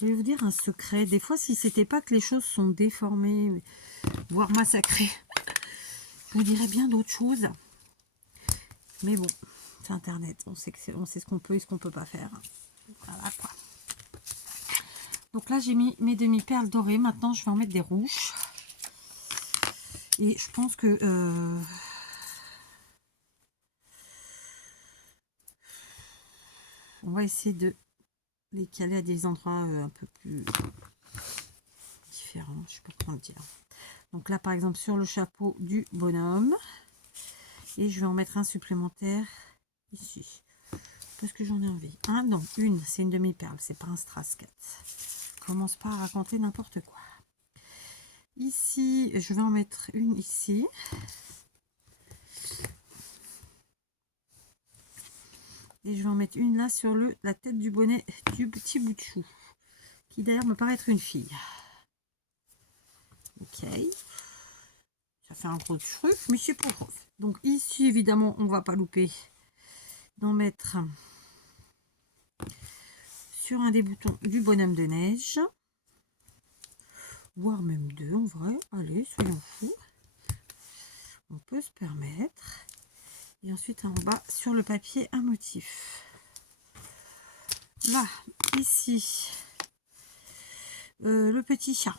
Je vais vous dire un secret. Des fois, si c'était pas que les choses sont déformées, voire massacrées, je vous dirais bien d'autres choses. Mais bon, c'est Internet. On sait ce qu'on peut et ce qu'on peut pas faire. Voilà quoi. Donc là, j'ai mis mes demi-perles dorées. Maintenant, je vais en mettre des rouges. Et je pense que... on va essayer de les caler à des endroits un peu plus différents. Je sais pas comment le dire. Donc là, par exemple, sur le chapeau du bonhomme. Et je vais en mettre un supplémentaire ici. Parce que j'en ai envie. Un, non, une. C'est une demi-perle. C'est pas un strass 4. Commence pas à raconter n'importe quoi. Ici, je vais en mettre une ici. Et je vais en mettre une là sur la tête du bonnet du petit bout de chou. Qui d'ailleurs me paraît être une fille. Ok. Ça fait un gros truc, mais c'est pas grave. Donc ici, évidemment, on va pas louper d'en mettre sur un des boutons du bonhomme de neige. Voire même deux en vrai. Allez, soyons fous. On peut se permettre. Et ensuite en bas sur le papier un motif. Là, ici, le petit chat.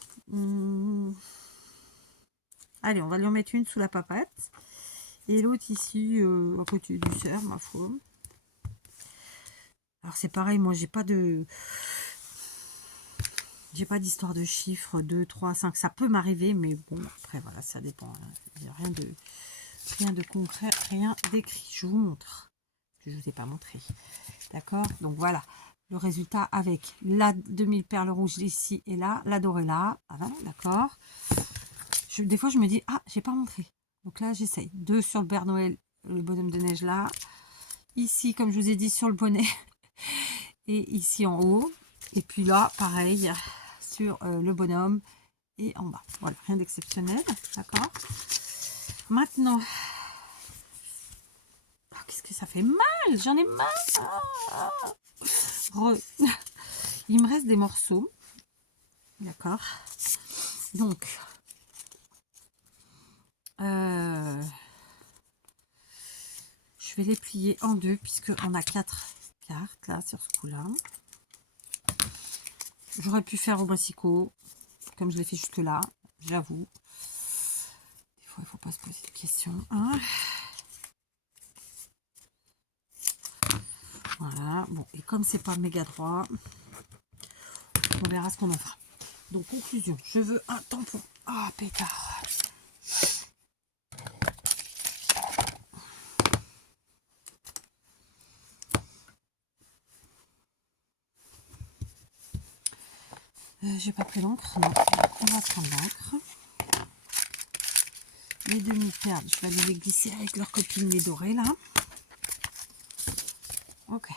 Allez, on va lui en mettre une sous la papate. Et l'autre ici, à côté du cerf, ma foi. Alors c'est pareil, moi j'ai pas d'histoire de chiffres 2, 3, 5. Ça peut m'arriver, mais bon, après voilà, ça dépend. Il n'y a rien de concret, rien d'écrit. Je vous montre. Je ne vous ai pas montré. D'accord? Donc voilà. Le résultat avec la demi-perle rouge ici et là, la dorée là. Voilà, d'accord. Des fois, je me dis, ah, j'ai pas montré. Donc là, j'essaye. Deux sur le Père Noël, le bonhomme de neige là. Ici, comme je vous ai dit, sur le bonnet. Et ici en haut. Et puis là, pareil, sur le bonhomme et en bas. Voilà, rien d'exceptionnel. D'accord? Maintenant, oh, qu'est-ce que ça fait mal? J'en ai marre. Il me reste des morceaux. D'accord? Donc, je vais les plier en deux puisqu'on a 4 cartes là sur ce coup-là. J'aurais pu faire au brassicot comme je l'ai fait jusque là, j'avoue. Des fois, il ne faut pas se poser de questions. Hein. Voilà. Bon, et comme c'est pas méga droit, on verra ce qu'on en fera. Donc, conclusion, je veux un tampon. Ah, pétard. J'ai pas pris l'encre, non. On va prendre l'encre. Les demi-perles, je vais aller les glisser avec leurs copines les dorées là. Ok.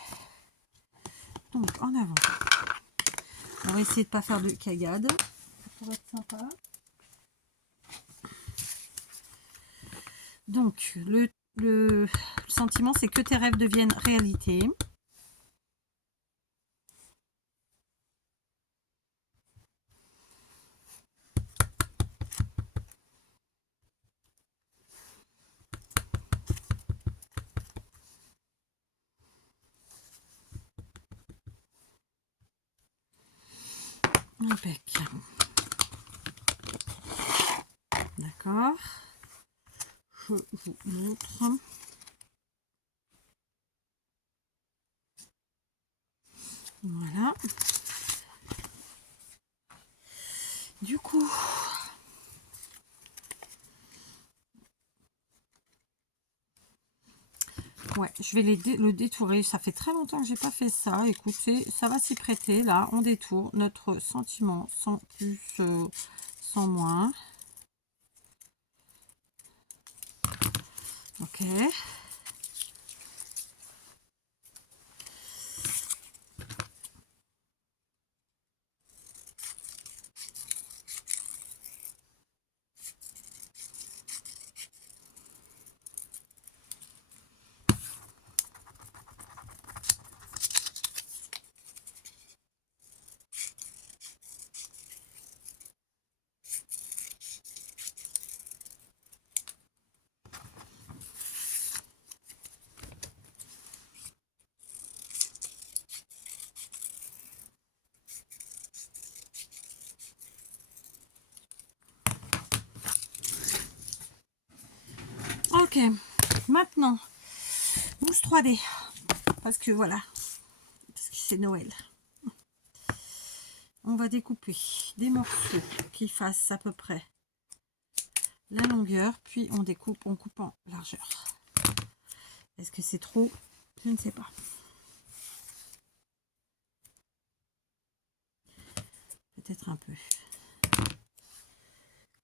Donc en avant. On va essayer de pas faire de cagade. Ça va être sympa. Donc le sentiment, c'est que tes rêves deviennent réalité. Impec. D'accord. Je vous montre. Voilà. Du coup, ouais, je vais le détourer. Ça fait très longtemps que j'ai pas fait ça. Écoutez, ça va s'y prêter. Là, on détourne notre sentiment sans plus, sans moins. Ok. Ok. Maintenant, mousse 3D. Parce que voilà. Parce que c'est Noël. On va découper des morceaux qui fassent à peu près la longueur, puis on découpe, on coupe en largeur. Est-ce que c'est trop? Je ne sais pas. Peut-être un peu.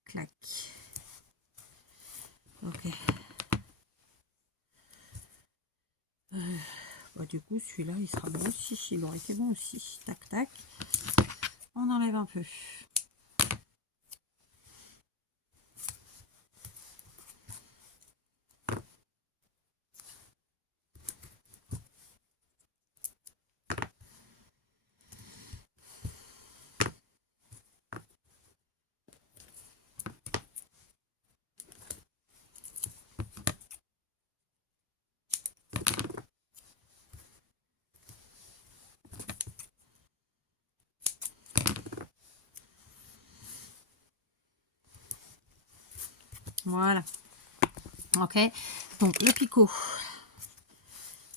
Clac. Ok. Bah, du coup, celui-là, il sera bon aussi. Il aurait été bon aussi. Tac, tac. On enlève un peu. Voilà. Ok. Donc, le picot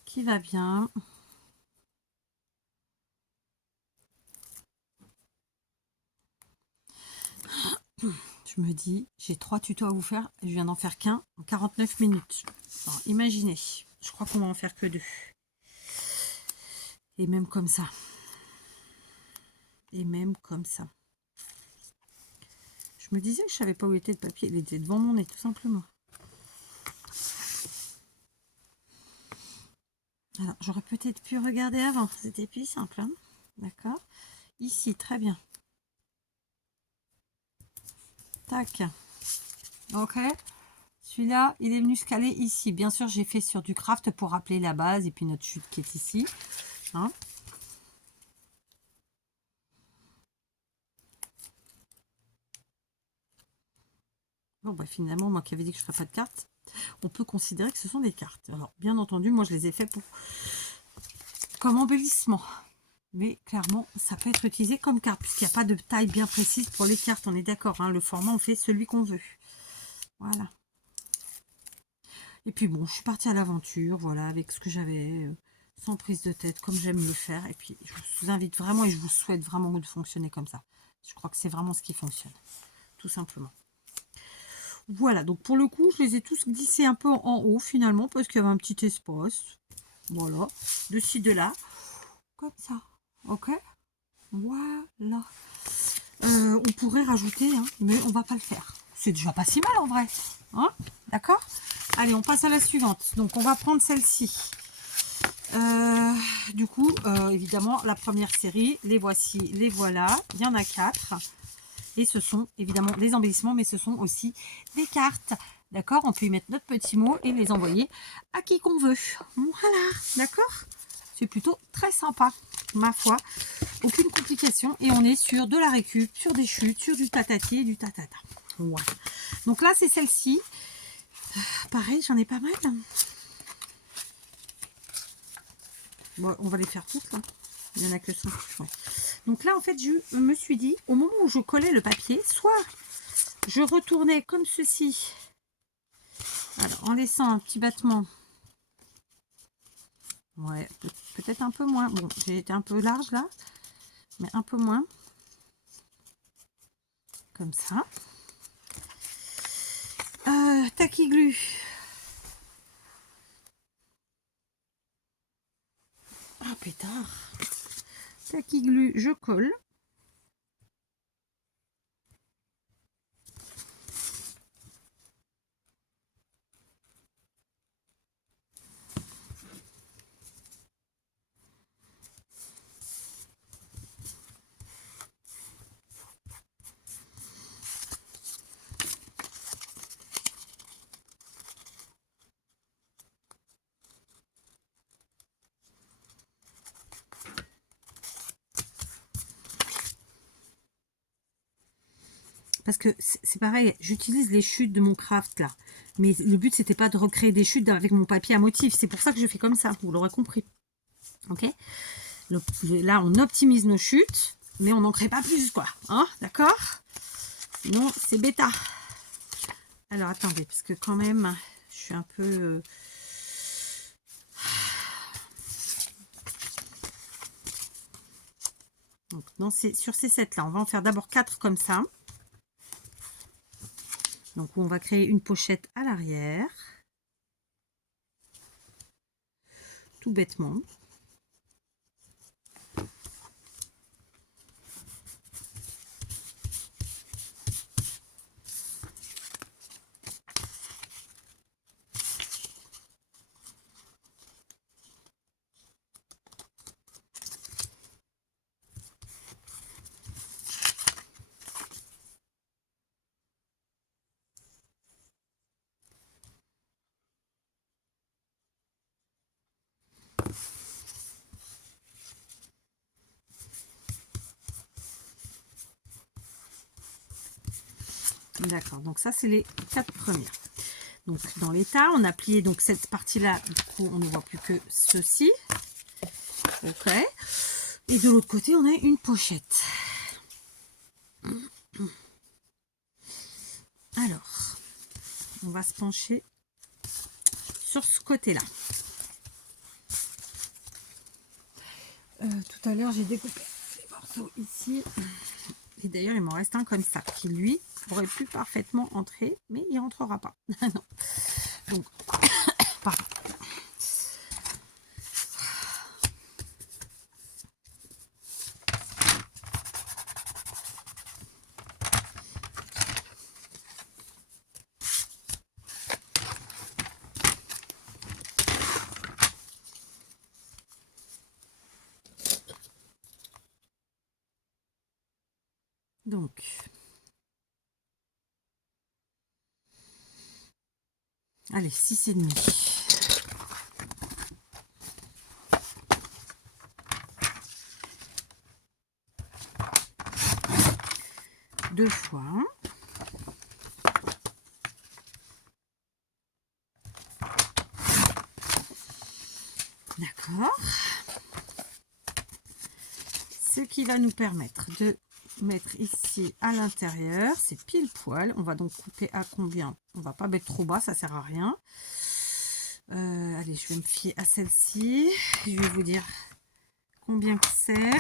qui va bien. Je me dis, j'ai 3 tutos à vous faire. Je viens d'en faire qu'un en 49 minutes. Alors, imaginez. Je crois qu'on va en faire que 2. Et même comme ça. Et même comme ça. Je me disais que je savais pas où était le papier. Il était devant mon nez, tout simplement. Alors, j'aurais peut-être pu regarder avant. C'était plus simple. Hein, d'accord. Ici, très bien. Tac. Ok. Celui-là, il est venu se caler ici. Bien sûr, j'ai fait sur du craft pour rappeler la base et puis notre chute qui est ici. Hein. Bon, bah finalement, moi qui avais dit que je ne ferais pas de cartes, on peut considérer que ce sont des cartes. Alors, bien entendu, moi, je les ai fait pour comme embellissement. Mais clairement, ça peut être utilisé comme carte, puisqu'il n'y a pas de taille bien précise pour les cartes. On est d'accord, hein, le format, on fait celui qu'on veut. Voilà. Et puis bon, je suis partie à l'aventure, voilà, avec ce que j'avais, sans prise de tête, comme j'aime le faire. Et puis, je vous invite vraiment et je vous souhaite vraiment de fonctionner comme ça. Je crois que c'est vraiment ce qui fonctionne, tout simplement. Voilà, donc pour le coup, je les ai tous glissés un peu en haut, finalement, parce qu'il y avait un petit espace. Voilà, de ci, de là. Comme ça, ok. Voilà. On pourrait rajouter, hein, mais on va pas le faire. C'est déjà pas si mal en vrai. Hein, d'accord? Allez, on passe à la suivante. Donc, on va prendre celle-ci. Du coup, évidemment, la première série, les voici, les voilà. Il y en a 4. Et ce sont évidemment des embellissements, mais ce sont aussi des cartes. D'accord? On peut y mettre notre petit mot et les envoyer à qui qu'on veut. Voilà, d'accord? C'est plutôt très sympa, ma foi. Aucune complication. Et on est sur de la récup, sur des chutes, sur du tatati et du tatata. Voilà. Donc là, c'est celle-ci. Pareil, j'en ai pas mal. Bon, on va les faire toutes, là. Il n'y en a que 5. Ouais. Donc là, en fait, je me suis dit, au moment où je collais le papier, soit je retournais comme ceci, alors en laissant un petit battement. Ouais, peut-être un peu moins. Bon, j'ai été un peu large là, mais un peu moins. Comme ça. Tacky glue. Ah, pétard. Tacky glue, je colle. Parce que c'est pareil, j'utilise les chutes de mon craft là. Mais le but, c'était pas de recréer des chutes avec mon papier à motif. C'est pour ça que je fais comme ça, vous l'aurez compris. Ok? Là, on optimise nos chutes, mais on n'en crée pas plus, quoi. Hein? D'accord? Sinon, c'est bêta. Alors, attendez, parce que quand même, je suis un peu... Donc, sur ces 7 là, on va en faire d'abord 4 comme ça. Donc, on va créer une pochette à l'arrière. Tout bêtement. D'accord, donc ça, c'est les 4 premières. Donc, dans l'état, on a plié donc cette partie-là. Du coup, on ne voit plus que ceci. Ok. Et de l'autre côté, on a une pochette. Alors, on va se pencher sur ce côté-là. Tout à l'heure, j'ai découpé les morceaux ici. Et d'ailleurs, il m'en reste un comme ça, qui lui aurait pu parfaitement entrer, mais il ne rentrera pas. Non. Donc, pardon. Donc, allez, 6,5. Deux fois. D'accord. Ce qui va nous permettre de mettre ici à l'intérieur, c'est pile poil. On va donc couper à combien? On va pas mettre trop bas, ça sert à rien. Allez, je vais me fier à celle-ci. Je vais vous dire combien que c'est.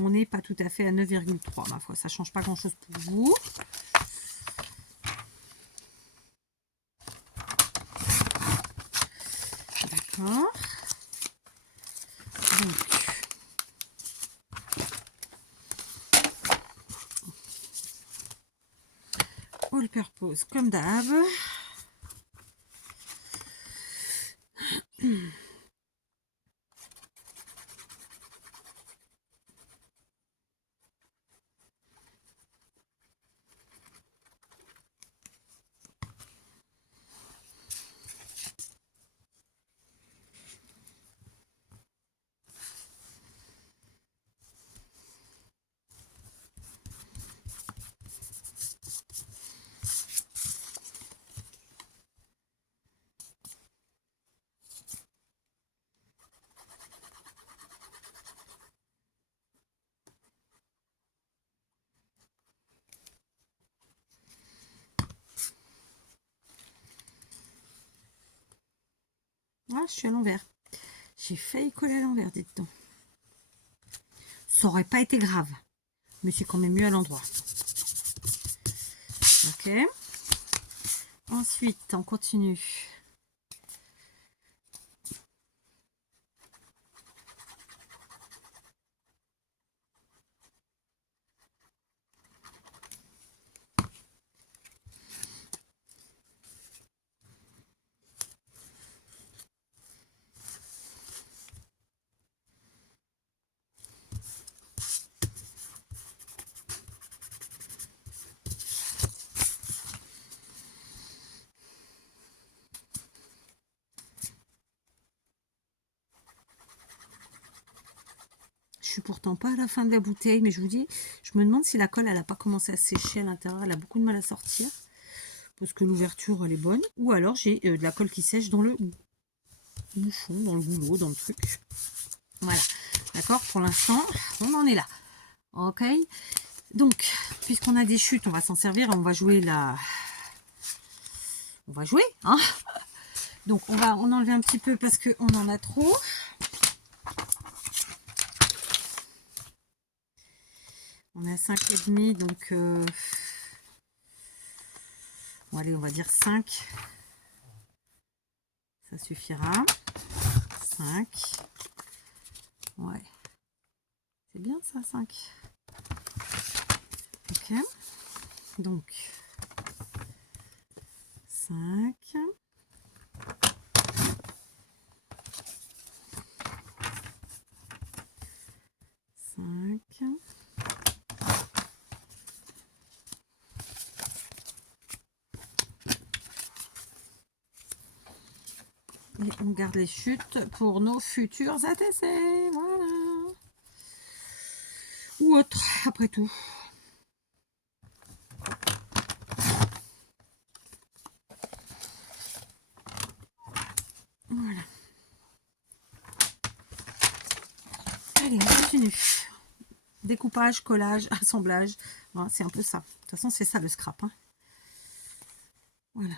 On n'est pas tout à fait à 9,3. Ma foi, ça change pas grand-chose pour vous. D'accord. Donc, all purpose comme d'hab. Ah, je suis à l'envers. J'ai failli coller à l'envers, dites-donc. Ça aurait pas été grave, mais c'est quand même mieux à l'endroit. Ok. Ensuite, on continue. Je suis pourtant pas à la fin de la bouteille, mais je vous dis, je me demande si la colle, elle n'a pas commencé à sécher à l'intérieur. Elle a beaucoup de mal à sortir, parce que l'ouverture, elle est bonne. Ou alors, j'ai de la colle qui sèche dans le bouchon, dans le goulot, dans le truc. Voilà, d'accord. Pour l'instant, on en est là. Ok. Donc, puisqu'on a des chutes, on va s'en servir. On va jouer la... On va jouer, hein. Donc, on va en enlever un petit peu parce qu'on en a trop. On est à 5,5, donc... Bon, allez, on va dire 5. Ça suffira. 5. Ouais. C'est bien ça, 5. Ok. Donc, 5. 5. Et on garde les chutes pour nos futurs ATC. Voilà. Ou autre, après tout. Voilà. Allez, on continue. Découpage, collage, assemblage. Voilà, c'est un peu ça. De toute façon, c'est ça le scrap. Hein. Voilà.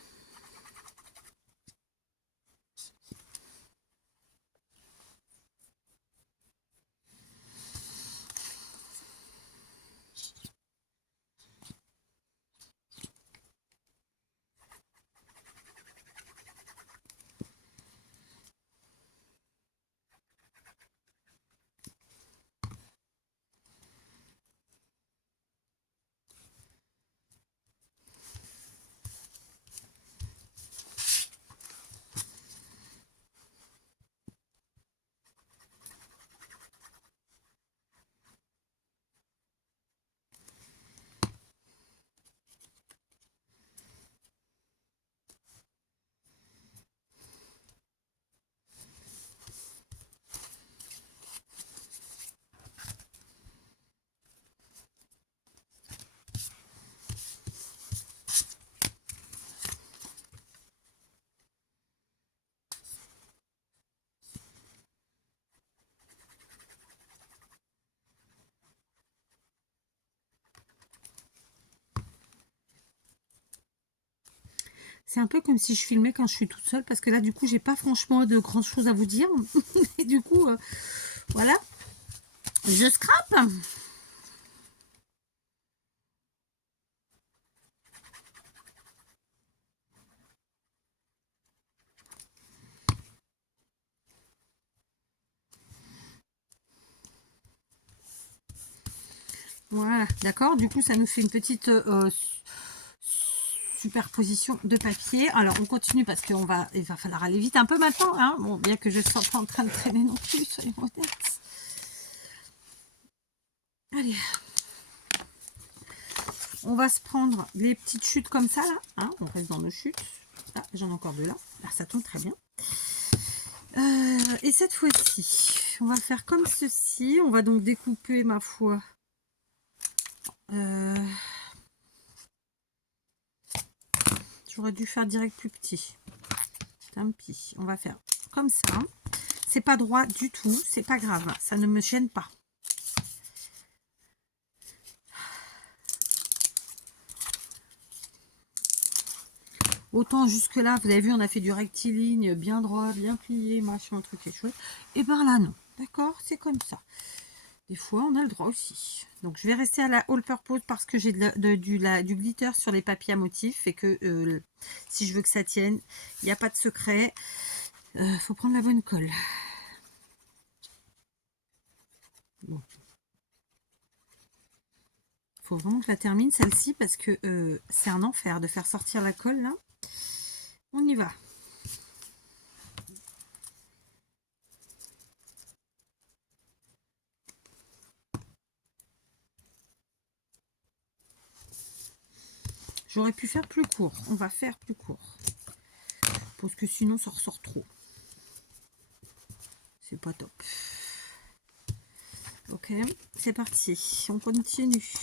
C'est un peu comme si je filmais quand je suis toute seule, parce que là, du coup, j'ai pas franchement de grand chose à vous dire. Et du coup, voilà. Je scrape. Voilà, d'accord. Du coup, ça nous fait une petite superposition de papier. Alors on continue parce qu'il va falloir aller vite un peu maintenant, hein. Bon, bien que je ne sois pas en train de traîner non plus, soyons honnêtes. Allez, on va se prendre les petites chutes comme ça là, hein. On reste dans nos chutes. Ah, j'en ai encore deux là. Ah, ça tombe très bien. Et cette fois-ci, on va faire comme ceci. On va donc découper, ma foi. J'aurais dû faire direct plus petit. Tant pis. On va faire comme ça. C'est pas droit du tout. C'est pas grave. Ça ne me gêne pas. Autant jusque là, vous avez vu, on a fait du rectiligne, bien droit, bien plié, machin, truc et chouette. Et par là, non. D'accord? C'est comme ça. Des fois, on a le droit aussi. Donc, je vais rester à la all purpose parce que j'ai du glitter sur les papiers à motifs et que si je veux que ça tienne, il n'y a pas de secret. Faut prendre la bonne colle. Bon. Faut vraiment que je la termine celle-ci parce que c'est un enfer de faire sortir la colle là. On y va. J'aurais pu faire plus court. On va faire plus court. Parce que sinon ça ressort trop. C'est pas top. Ok, c'est parti. On continue.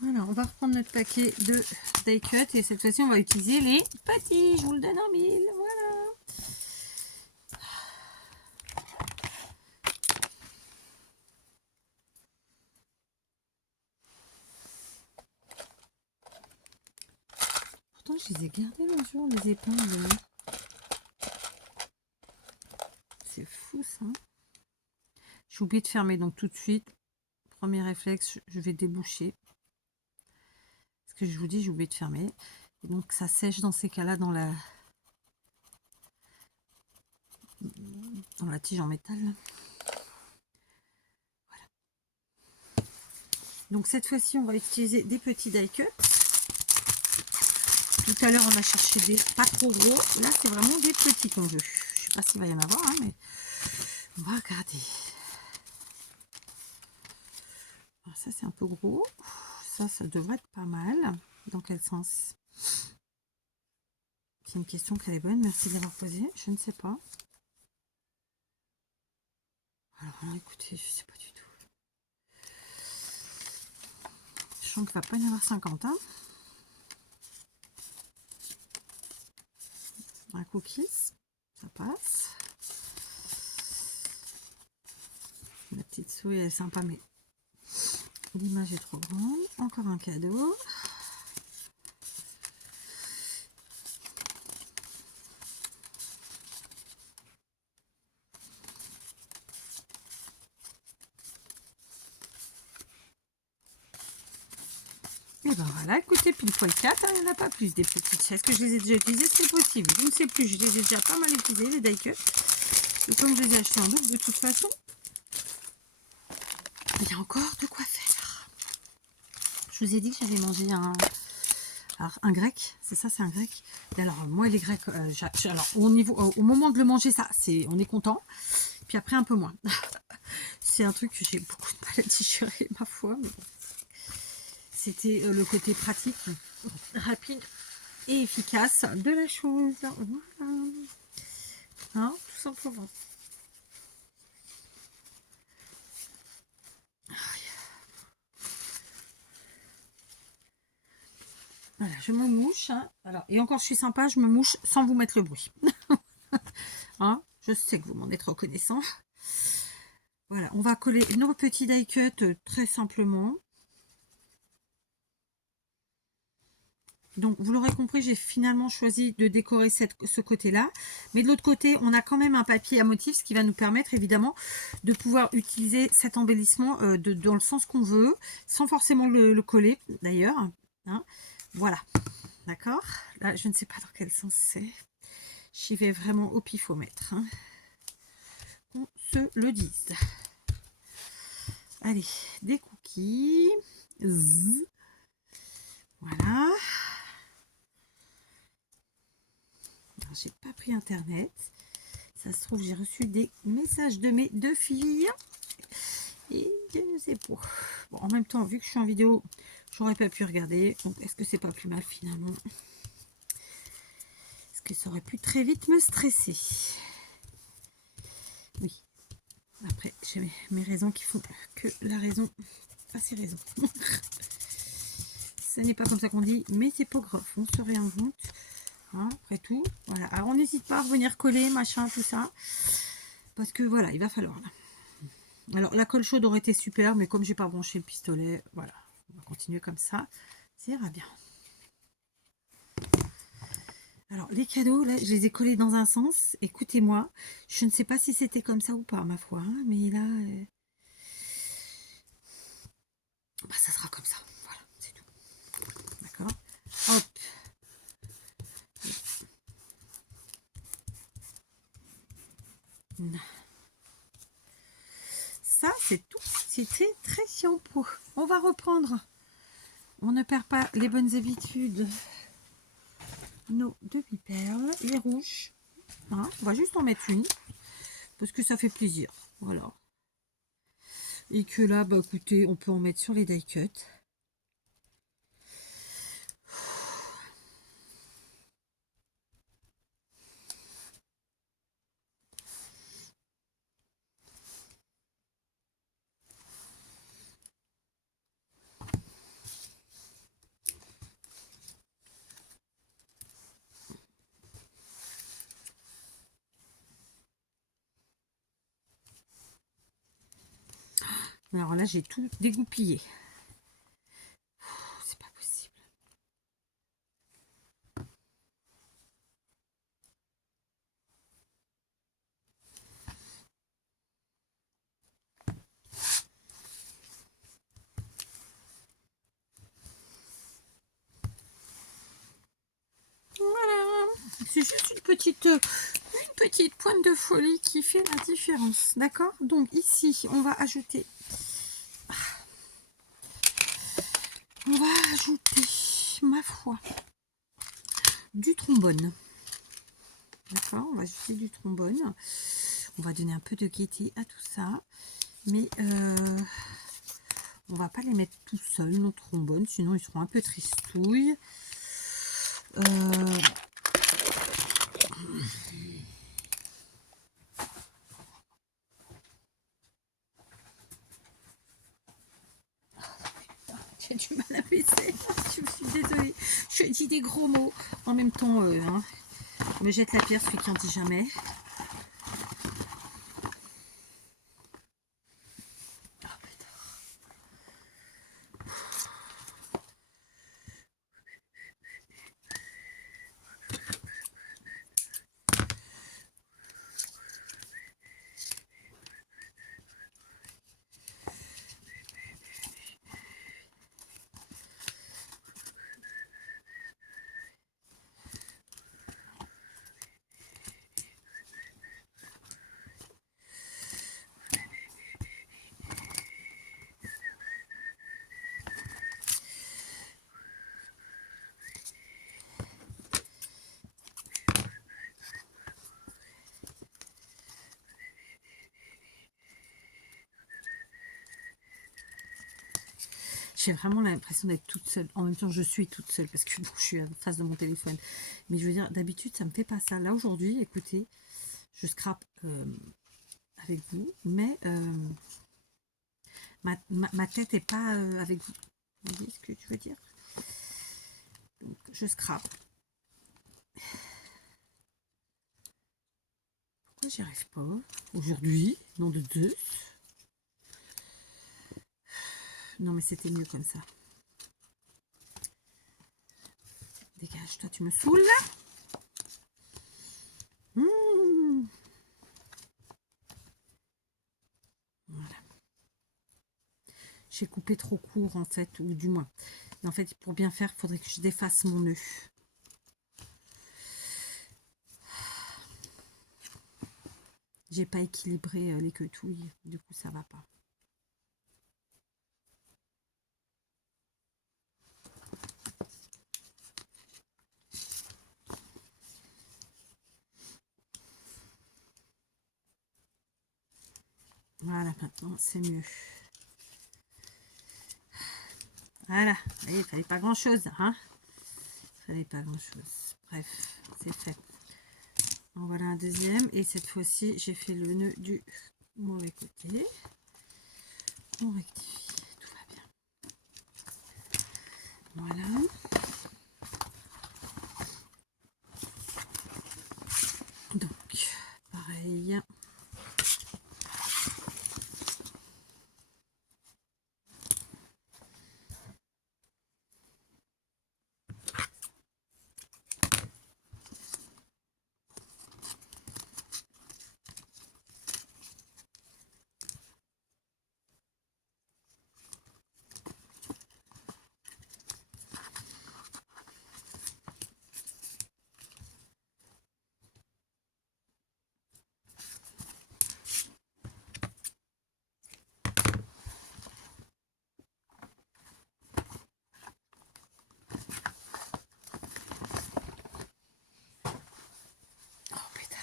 Voilà, on va reprendre notre paquet de die cut et cette fois-ci on va utiliser les petits. Je vous le donne en mille. Voilà. Pourtant je les ai gardés l'autre jour les épingles. C'est fou ça. J'ai oublié de fermer donc tout de suite. Premier réflexe, je vais déboucher. Parce que je vous dis, j'ai oublié de fermer. Et donc ça sèche dans ces cas-là dans la tige en métal. Voilà. Donc cette fois-ci, on va utiliser des petits die cut. Tout à l'heure, on a cherché des pas trop gros. Là, c'est vraiment des petits qu'on veut. Je sais pas s'il va y en avoir, hein, mais on va regarder. Alors ça, c'est un peu gros. Ça devrait être pas mal. Dans quel sens? C'est une question qu'elle est bonne. Merci de l'avoir posée. Je ne sais pas. Alors écoutez, je sais pas du tout. Je sens qu'il va pas y en avoir 50. Hein. Un cookies, ça passe. La petite souris elle est sympa, mais l'image est trop grande. Encore un cadeau. Et ben voilà, écoutez, pile poil 4, il n'y en a pas plus des petites. Est-ce que je les ai déjà utilisées? C'est possible. Je ne sais plus, je les ai déjà pas mal utilisées, les die cut. Et comme je les ai achetés en double, de toute façon, Il y a encore de quoi faire. Je vous ai dit que j'avais mangé un grec, c'est ça, c'est un grec. Et alors moi les grecs, alors au moment de le manger, ça, on est content. Puis après un peu moins. C'est un truc que j'ai beaucoup de mal à digérer, ma foi. Mais bon. C'était le côté pratique, rapide et efficace de la chose. Voilà. Hein, tout simplement. Voilà, je me mouche. Hein. Alors, et encore, je suis sympa, je me mouche sans vous mettre le bruit. Hein, je sais que vous m'en êtes reconnaissant. Voilà, on va coller nos petits die cut très simplement. Donc, vous l'aurez compris, j'ai finalement choisi de décorer ce côté-là. Mais de l'autre côté, on a quand même un papier à motif, ce qui va nous permettre évidemment de pouvoir utiliser cet embellissement dans le sens qu'on veut, sans forcément le coller d'ailleurs. Hein. Voilà, d'accord. Là, je ne sais pas dans quel sens c'est. J'y vais vraiment au pifomètre. Hein. On se le dise. Allez, des cookies. Zzz. Voilà. J'ai pas pris internet. Ça se trouve, j'ai reçu des messages de mes deux filles. Et je ne sais pas. Bon, en même temps, vu que je suis en vidéo, j'aurais pas pu regarder. Donc, est-ce que c'est pas plus mal finalement? Est-ce que ça aurait pu très vite me stresser? Oui. Après, j'ai mes raisons qui font que la raison a ses raisons. Ce n'est pas comme ça qu'on dit, mais c'est pas grave. On se réinvente. Hein, après tout, voilà. Alors, on n'hésite pas à revenir coller, machin, tout ça. Parce que voilà, il va falloir. Là. Alors, la colle chaude aurait été super, mais comme j'ai pas branché le pistolet, voilà. On va continuer comme ça. Ça ira bien. Alors, les cadeaux, là, je les ai collés dans un sens. Écoutez-moi, je ne sais pas si c'était comme ça ou pas, ma foi. Hein, mais là, bah, ça sera comme ça. Voilà, c'est tout. D'accord. Hop. Ça, c'est tout. C'était très sympa. On va reprendre. On ne perd pas les bonnes habitudes. Nos demi-perles, les rouges. Hein, on va juste en mettre une. Parce que ça fait plaisir. Voilà. Et que là, bah écoutez, on peut en mettre sur les die cut. Alors là, j'ai tout dégoupillé. C'est pas possible. Voilà. C'est juste une petite pointe de folie qui fait la différence. D'accord? Donc ici, on va ajouter... On va ajouter, ma foi, du trombone. D'accord, on va ajouter du trombone. On va donner un peu de gaieté à tout ça. Mais on va pas les mettre tout seuls, nos trombones, sinon ils seront un peu tristouilles. J'ai du mal à baisser. Je suis désolée. Je dis des gros mots. En même temps, hein, me jette la pierre celui qui en dit jamais. J'ai vraiment l'impression d'être toute seule. En même temps, je suis toute seule parce que bon, je suis en face de mon téléphone. Mais je veux dire, d'habitude, ça me fait pas ça. Là, aujourd'hui, écoutez, je scrape avec vous, mais ma tête est pas avec vous. Vous voyez ce que je veux dire? Donc, je scrape. Pourquoi j'y arrive pas aujourd'hui? Nom de Zeus. Non, mais c'était mieux comme ça. Dégage, toi, tu me saoules là. Voilà. J'ai coupé trop court en fait, ou du moins. Et en fait, pour bien faire, il faudrait que je défasse mon nœud. J'ai pas équilibré les queutouilles, du coup ça va pas. Voilà, maintenant c'est mieux. Voilà, il fallait pas grand chose, hein. Il fallait pas grand chose. Bref, c'est fait. En voilà un deuxième, et cette fois-ci j'ai fait le nœud du mauvais côté. On rectifie, tout va bien. Voilà. Donc, pareil. Oh pétard.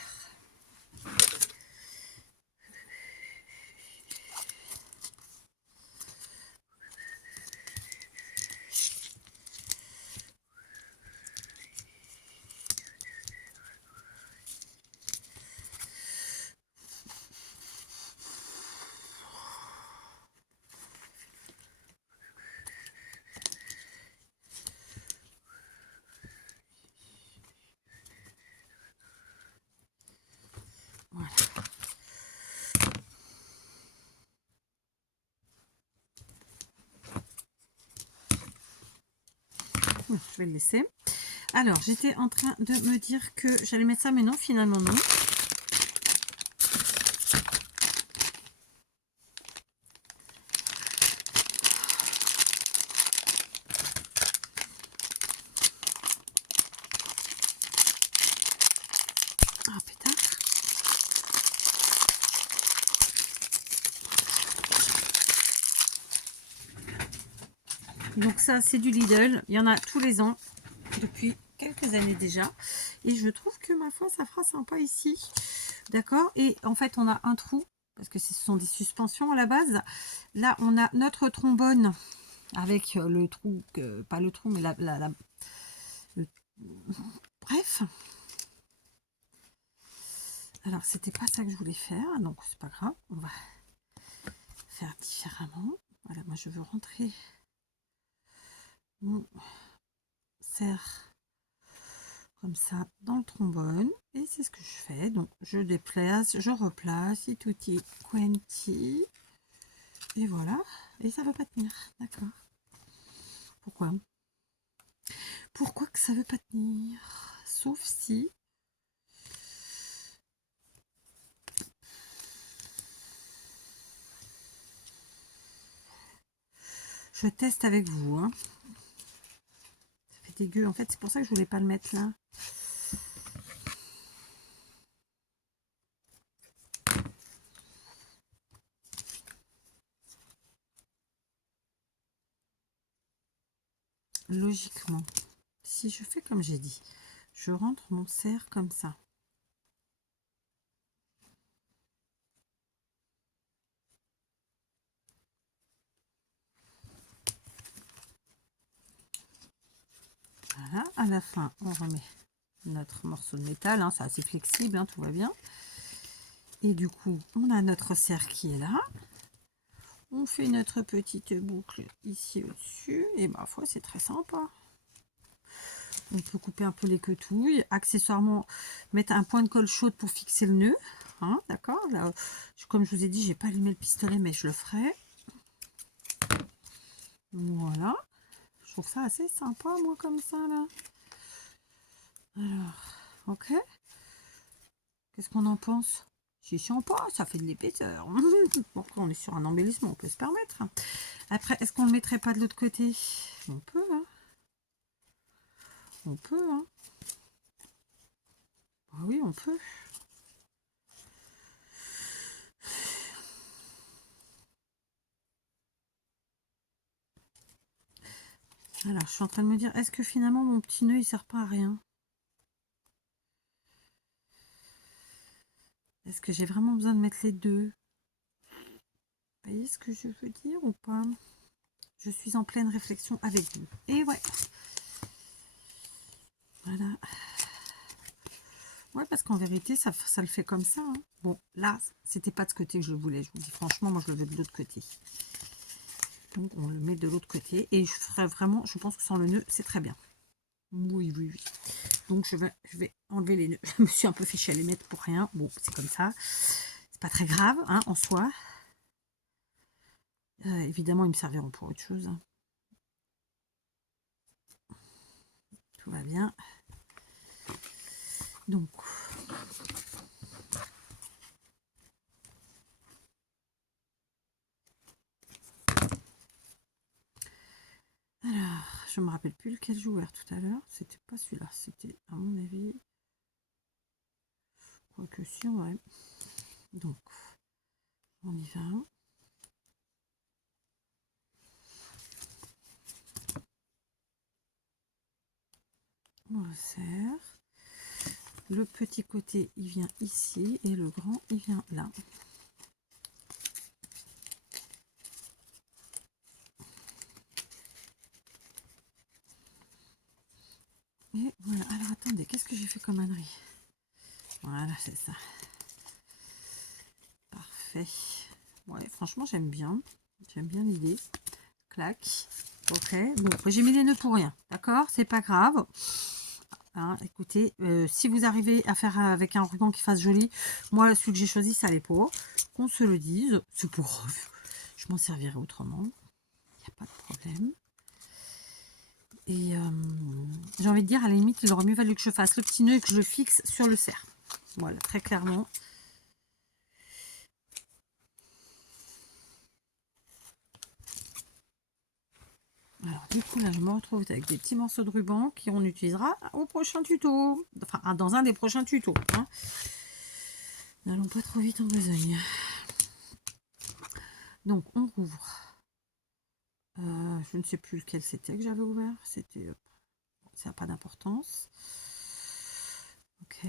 Voilà. Je vais le laisser. Alors, j'étais en train de me dire que j'allais mettre ça, mais non, finalement non. Ah, pétard. Donc ça, c'est du Lidl. Il y en a tous les ans, depuis quelques années déjà. Et je trouve que, ma foi, ça fera sympa ici. D'accord? Et en fait, on a un trou, parce que ce sont des suspensions à la base. Là, on a notre trombone avec le trou, pas le trou, mais le... Bref. Alors, c'était pas ça que je voulais faire, donc c'est pas grave. On va faire différemment. Voilà, moi, je veux rentrer mon serre comme ça dans le trombone, et c'est ce que je fais. Donc je déplace, je replace, et tutti quanti, et voilà. Et ça va pas tenir, d'accord? Pourquoi que ça veut pas tenir? Sauf si je teste avec vous, hein. Ça fait dégueu en fait, c'est pour ça que je voulais pas le mettre là. Logiquement, si je fais comme j'ai dit, je rentre mon serre comme ça. à la fin, on remet notre morceau de métal, hein, c'est assez flexible, hein, tout va bien. Et du coup, on a notre cercle qui est là. On fait notre petite boucle ici au-dessus. Et ma foi, c'est très sympa. On peut couper un peu les quetouilles. Accessoirement, mettre un point de colle chaude pour fixer le nœud. Hein, d'accord. Là, comme je vous ai dit, j'ai pas allumé le pistolet, mais je le ferai. Voilà. Je trouve ça assez sympa, moi, comme ça, là. Alors, ok. Qu'est-ce qu'on en pense? C'est sympa, ça fait de l'épaisseur. Bon, on est sur un embellissement, on peut se permettre. Après, est-ce qu'on ne le mettrait pas de l'autre côté? On peut, hein. On peut, hein. Ah oui, on peut. Alors, je suis en train de me dire, est-ce que finalement mon petit nœud il sert pas à rien? Est-ce que j'ai vraiment besoin de mettre les deux? Vous voyez ce que je veux dire ou pas? Je suis en pleine réflexion avec vous. Et ouais. Voilà. Ouais, parce qu'en vérité, ça le fait comme ça. Hein. Bon, là, c'était pas de ce côté que je le voulais. Je vous dis franchement, moi, je le veux de l'autre côté. Donc, on le met de l'autre côté. Et je ferai vraiment, je pense que sans le nœud, c'est très bien. Oui, oui, oui. Donc, je vais enlever les nœuds. Je me suis un peu fichée à les mettre pour rien. Bon, c'est comme ça. C'est pas très grave, hein, en soi. Évidemment, ils me serviront pour autre chose. Hein. Tout va bien. Donc, alors, je me rappelle plus lequel j'ai ouvert tout à l'heure. C'était pas celui-là. C'était, à mon avis, quoique si, ouais. Donc, on y va. On resserre. Le petit côté, il vient ici et le grand, il vient là. Et voilà. Alors, attendez, qu'est-ce que j'ai fait comme ânerie? Voilà, c'est ça. Parfait. Ouais, franchement, j'aime bien. J'aime bien l'idée. Clac. Ok. Bon, j'ai mis les nœuds pour rien. D'accord? C'est pas grave. Hein, écoutez, si vous arrivez à faire avec un ruban qui fasse joli, moi, celui que j'ai choisi, ça l'est pas. Qu'on se le dise. C'est pour... Je m'en servirai autrement. Il n'y a pas de problème. Et j'ai envie de dire, à la limite, il aurait mieux valu que je fasse le petit nœud et que je le fixe sur le cerf. Voilà, très clairement. Alors, du coup, là, je me retrouve avec des petits morceaux de ruban qu'on utilisera au prochain tuto. Enfin, dans un des prochains tutos. Hein. N'allons pas trop vite en besogne. Donc, on rouvre. Je ne sais plus lequel c'était que j'avais ouvert. C'était... ça n'a pas d'importance. Ok.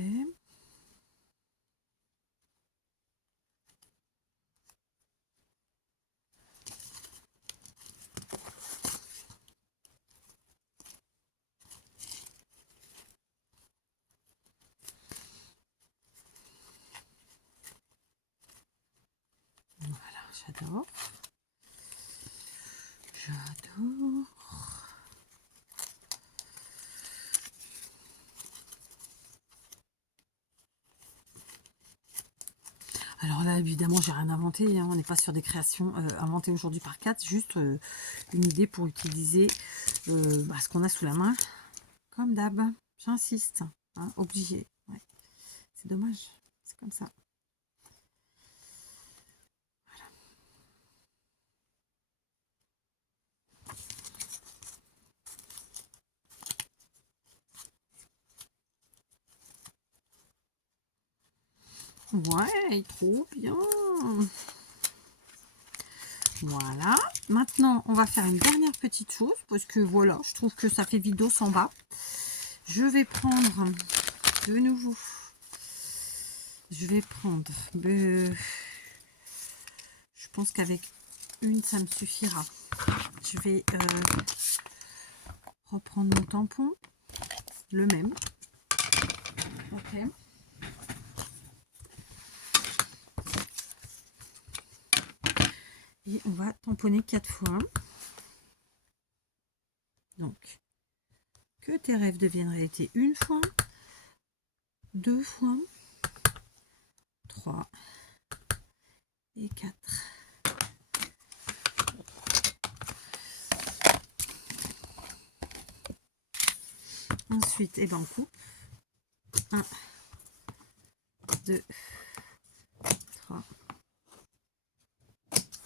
Voilà, j'adore. J'adore. Alors là, évidemment, j'ai rien inventé. Hein. On n'est pas sur des créations inventées aujourd'hui par Kat. Juste une idée pour utiliser ce qu'on a sous la main. Comme d'hab. J'insiste. Hein, obligé. Ouais. C'est dommage. C'est comme ça. Ouais, trop bien. Voilà. Maintenant, on va faire une dernière petite chose. Parce que voilà, je trouve que ça fait vidéo sans bas. Je vais prendre de nouveau. Je vais prendre. Je pense qu'avec une, ça me suffira. Je vais reprendre mon tampon. le même. Ok. Et on va tamponner 4 fois. Donc, que tes rêves deviennent réalité une fois, 2 fois, 3 et 4. Ensuite, on coupe. 1, 2, 3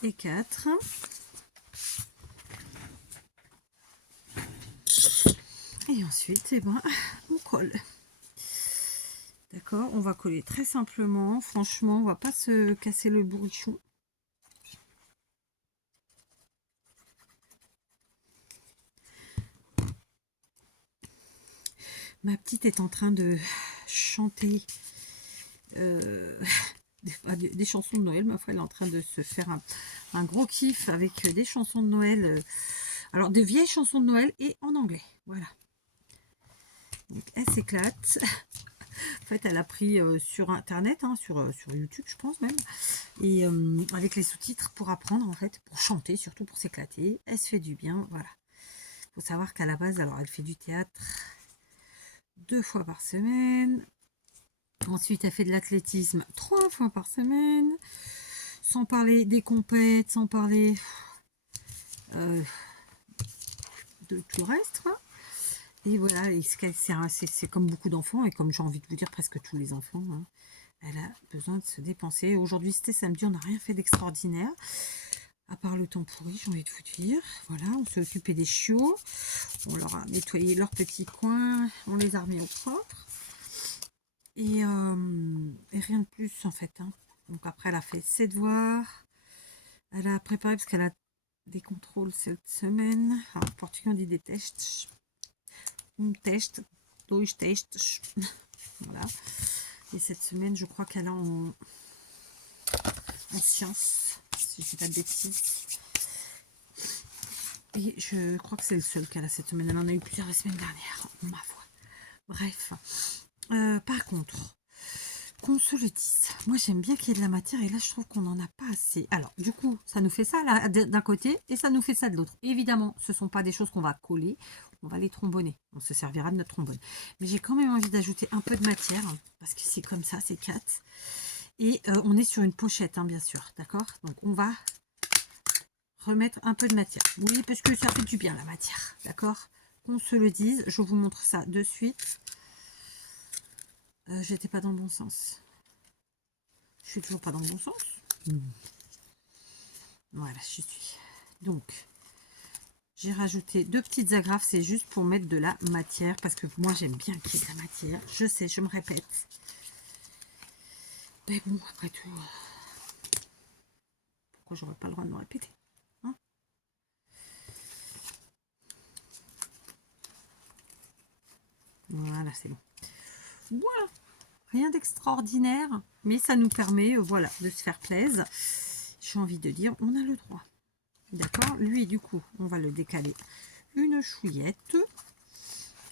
et 4. Et ensuite, on colle. D'accord, on va coller très simplement. Franchement, on va pas se casser le bourrichon. Ma petite est en train de chanter des chansons de Noël. Ma foi, elle est en train de se faire un gros kiff avec des chansons de Noël. Alors, de vieilles chansons de Noël et en anglais. Voilà. Donc, elle s'éclate. En fait, elle a pris sur Internet, hein, sur YouTube, je pense même. Et avec les sous-titres pour apprendre, en fait, pour chanter, surtout pour s'éclater. Elle se fait du bien, voilà. Il faut savoir qu'à la base, alors, elle fait du théâtre 2 fois par semaine. Ensuite, elle fait de l'athlétisme 3 fois par semaine. Sans parler des compètes, sans parler de tout le reste, quoi. Et voilà, c'est comme beaucoup d'enfants, et comme j'ai envie de vous dire presque tous les enfants, hein, elle a besoin de se dépenser. Aujourd'hui, c'était samedi, on n'a rien fait d'extraordinaire, à part le temps pourri, j'ai envie de vous dire. Voilà, on s'est occupé des chiots, on leur a nettoyé leurs petits coins, on les a remis au propre. Et rien de plus, en fait. Hein. Donc après, elle a fait ses devoirs, elle a préparé, parce qu'elle a des contrôles cette semaine. Alors, en portugais, on dit des tests. Test, durch test. Voilà. Et cette semaine, je crois qu'elle est en sciences, si je ne dis pas de bêtises. Et je crois que c'est le seul qu'elle a cette semaine. Elle en a eu plusieurs la semaine dernière, ma foi. Bref. Par contre, qu'on se le dise, moi j'aime bien qu'il y ait de la matière, et là je trouve qu'on n'en a pas assez. Alors du coup, ça nous fait ça là d'un côté et ça nous fait ça de l'autre. Évidemment, ce ne sont pas des choses qu'on va coller, on va les trombonner, on se servira de notre trombone. Mais j'ai quand même envie d'ajouter un peu de matière, parce que c'est comme ça, c'est 4. Et on est sur une pochette, hein, bien sûr, d'accord? Donc on va remettre un peu de matière. Oui, parce que ça fait du bien la matière, d'accord? Qu'on se le dise, je vous montre ça de suite. J'étais pas dans le bon sens. Je suis toujours pas dans le bon sens. Voilà, je suis. Donc, j'ai rajouté 2 petites agrafes. C'est juste pour mettre de la matière. Parce que moi, j'aime bien qu'il y ait de la matière. Je sais, je me répète. Mais bon, après tout, pourquoi j'aurais pas le droit de me répéter, hein? Voilà, c'est bon. Voilà. Rien d'extraordinaire, mais ça nous permet, voilà, de se faire plaisir. J'ai envie de dire, on a le droit. D'accord? Lui, du coup, on va le décaler une chouillette.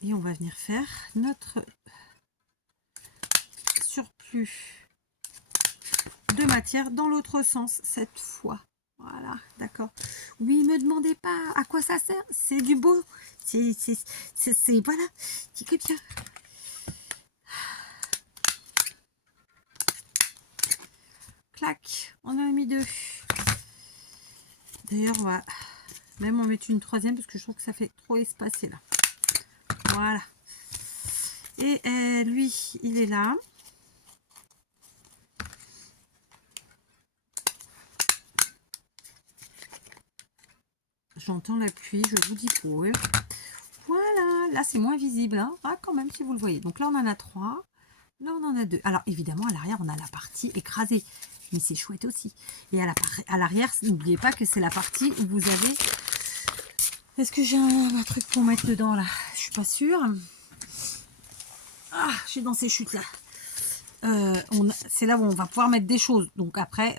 Et on va venir faire notre surplus de matière dans l'autre sens cette fois. Voilà, d'accord. Oui, me demandez pas à quoi ça sert. C'est du beau. C'est voilà. C'est bien. Clac, on en a mis 2. D'ailleurs, on va même en mettre une 3e parce que je trouve que ça fait trop espacé là. Voilà. Et lui, il est là. J'entends la pluie, je vous dis pour eux. Voilà, là c'est moins visible, hein. Ah, quand même, si vous le voyez. Donc là, on en a 3. Là, on en a 2. Alors, évidemment, à l'arrière, on a la partie écrasée. Mais c'est chouette aussi. Et à l'arrière, n'oubliez pas que c'est la partie où vous avez... Est-ce que j'ai un truc pour mettre dedans, là? Je suis pas sûre. Ah, je suis dans ces chutes-là. C'est là où on va pouvoir mettre des choses. Donc après,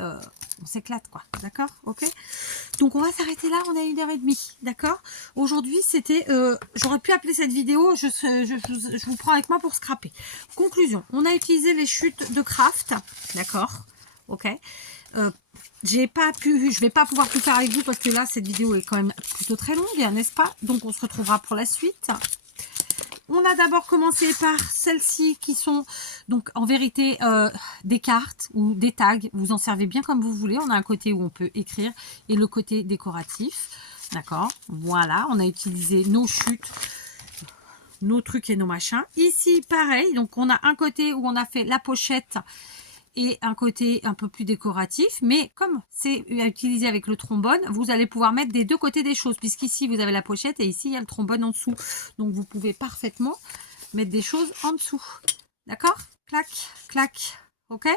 on s'éclate quoi, d'accord, ok. Donc on va s'arrêter là, on a 1h30, d'accord. Aujourd'hui c'était, j'aurais pu appeler cette vidéo, je vous prends avec moi pour scraper. Conclusion, on a utilisé les chutes de craft, d'accord, ok. Je vais pas pouvoir tout faire avec vous parce que là cette vidéo est quand même plutôt très longue, n'est-ce pas? Donc on se retrouvera pour la suite. On a d'abord commencé par celles-ci qui sont donc en vérité des cartes ou des tags. Vous en servez bien comme vous voulez. On a un côté où on peut écrire et le côté décoratif. D'accord. Voilà, on a utilisé nos chutes, nos trucs et nos machins. Ici, pareil. Donc, on a un côté où on a fait la pochette et un côté un peu plus décoratif, mais comme c'est à utiliser avec le trombone, vous allez pouvoir mettre des deux côtés des choses, puisqu'ici vous avez la pochette et ici il y a le trombone en dessous, donc vous pouvez parfaitement mettre des choses en dessous, d'accord, clac, clac, ok,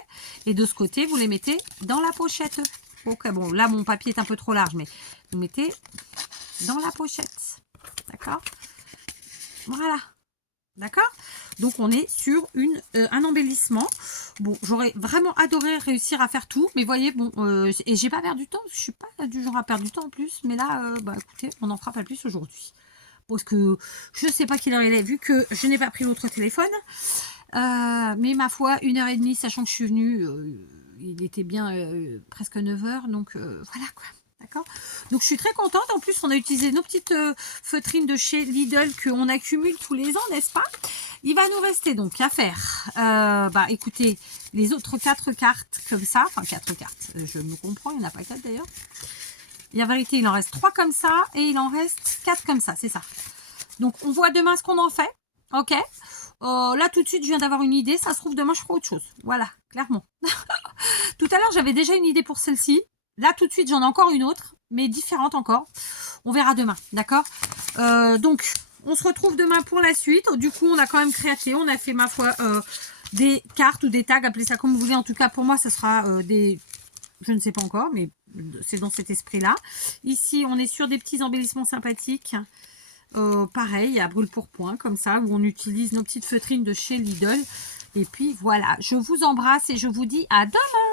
et de ce côté vous les mettez dans la pochette, ok, bon là mon papier est un peu trop large, mais vous mettez dans la pochette, d'accord, voilà. D'accord. Donc on est sur un embellissement. Bon, j'aurais vraiment adoré réussir à faire tout, mais voyez, bon, et j'ai pas perdu de temps, je suis pas du genre à perdre du temps en plus, mais là, bah écoutez, on n'en fera pas plus aujourd'hui. Parce que je sais pas quelle heure il est, vu que je n'ai pas pris l'autre téléphone. Mais ma foi, 1h30, sachant que je suis venue, il était bien presque 9h, donc voilà quoi. D'accord. Donc je suis très contente. En plus, on a utilisé nos petites feutrines de chez Lidl qu'on accumule tous les ans, n'est-ce pas? Il va nous rester donc à faire, bah écoutez, les autres 4 cartes comme ça, enfin 4 cartes, je me comprends, il n'y en a pas 4 d'ailleurs. Et en vérité, il en reste 3 comme ça et il en reste 4 comme ça, c'est ça. Donc on voit demain ce qu'on en fait, ok. Là tout de suite, je viens d'avoir une idée, ça se trouve demain je ferai autre chose, voilà, clairement. Tout à l'heure, j'avais déjà une idée pour celle-ci. Là, tout de suite, j'en ai encore une autre, mais différente encore. On verra demain, d'accord. Donc, on se retrouve demain pour la suite. Du coup, on a quand même créaté, on a fait, ma foi, des cartes ou des tags, appelez ça comme vous voulez. En tout cas, pour moi, ça sera des... Je ne sais pas encore, mais c'est dans cet esprit-là. Ici, on est sur des petits embellissements sympathiques. Pareil, à brûle-pourpoint, comme ça, où on utilise nos petites feutrines de chez Lidl. Et puis, voilà, je vous embrasse et je vous dis à demain.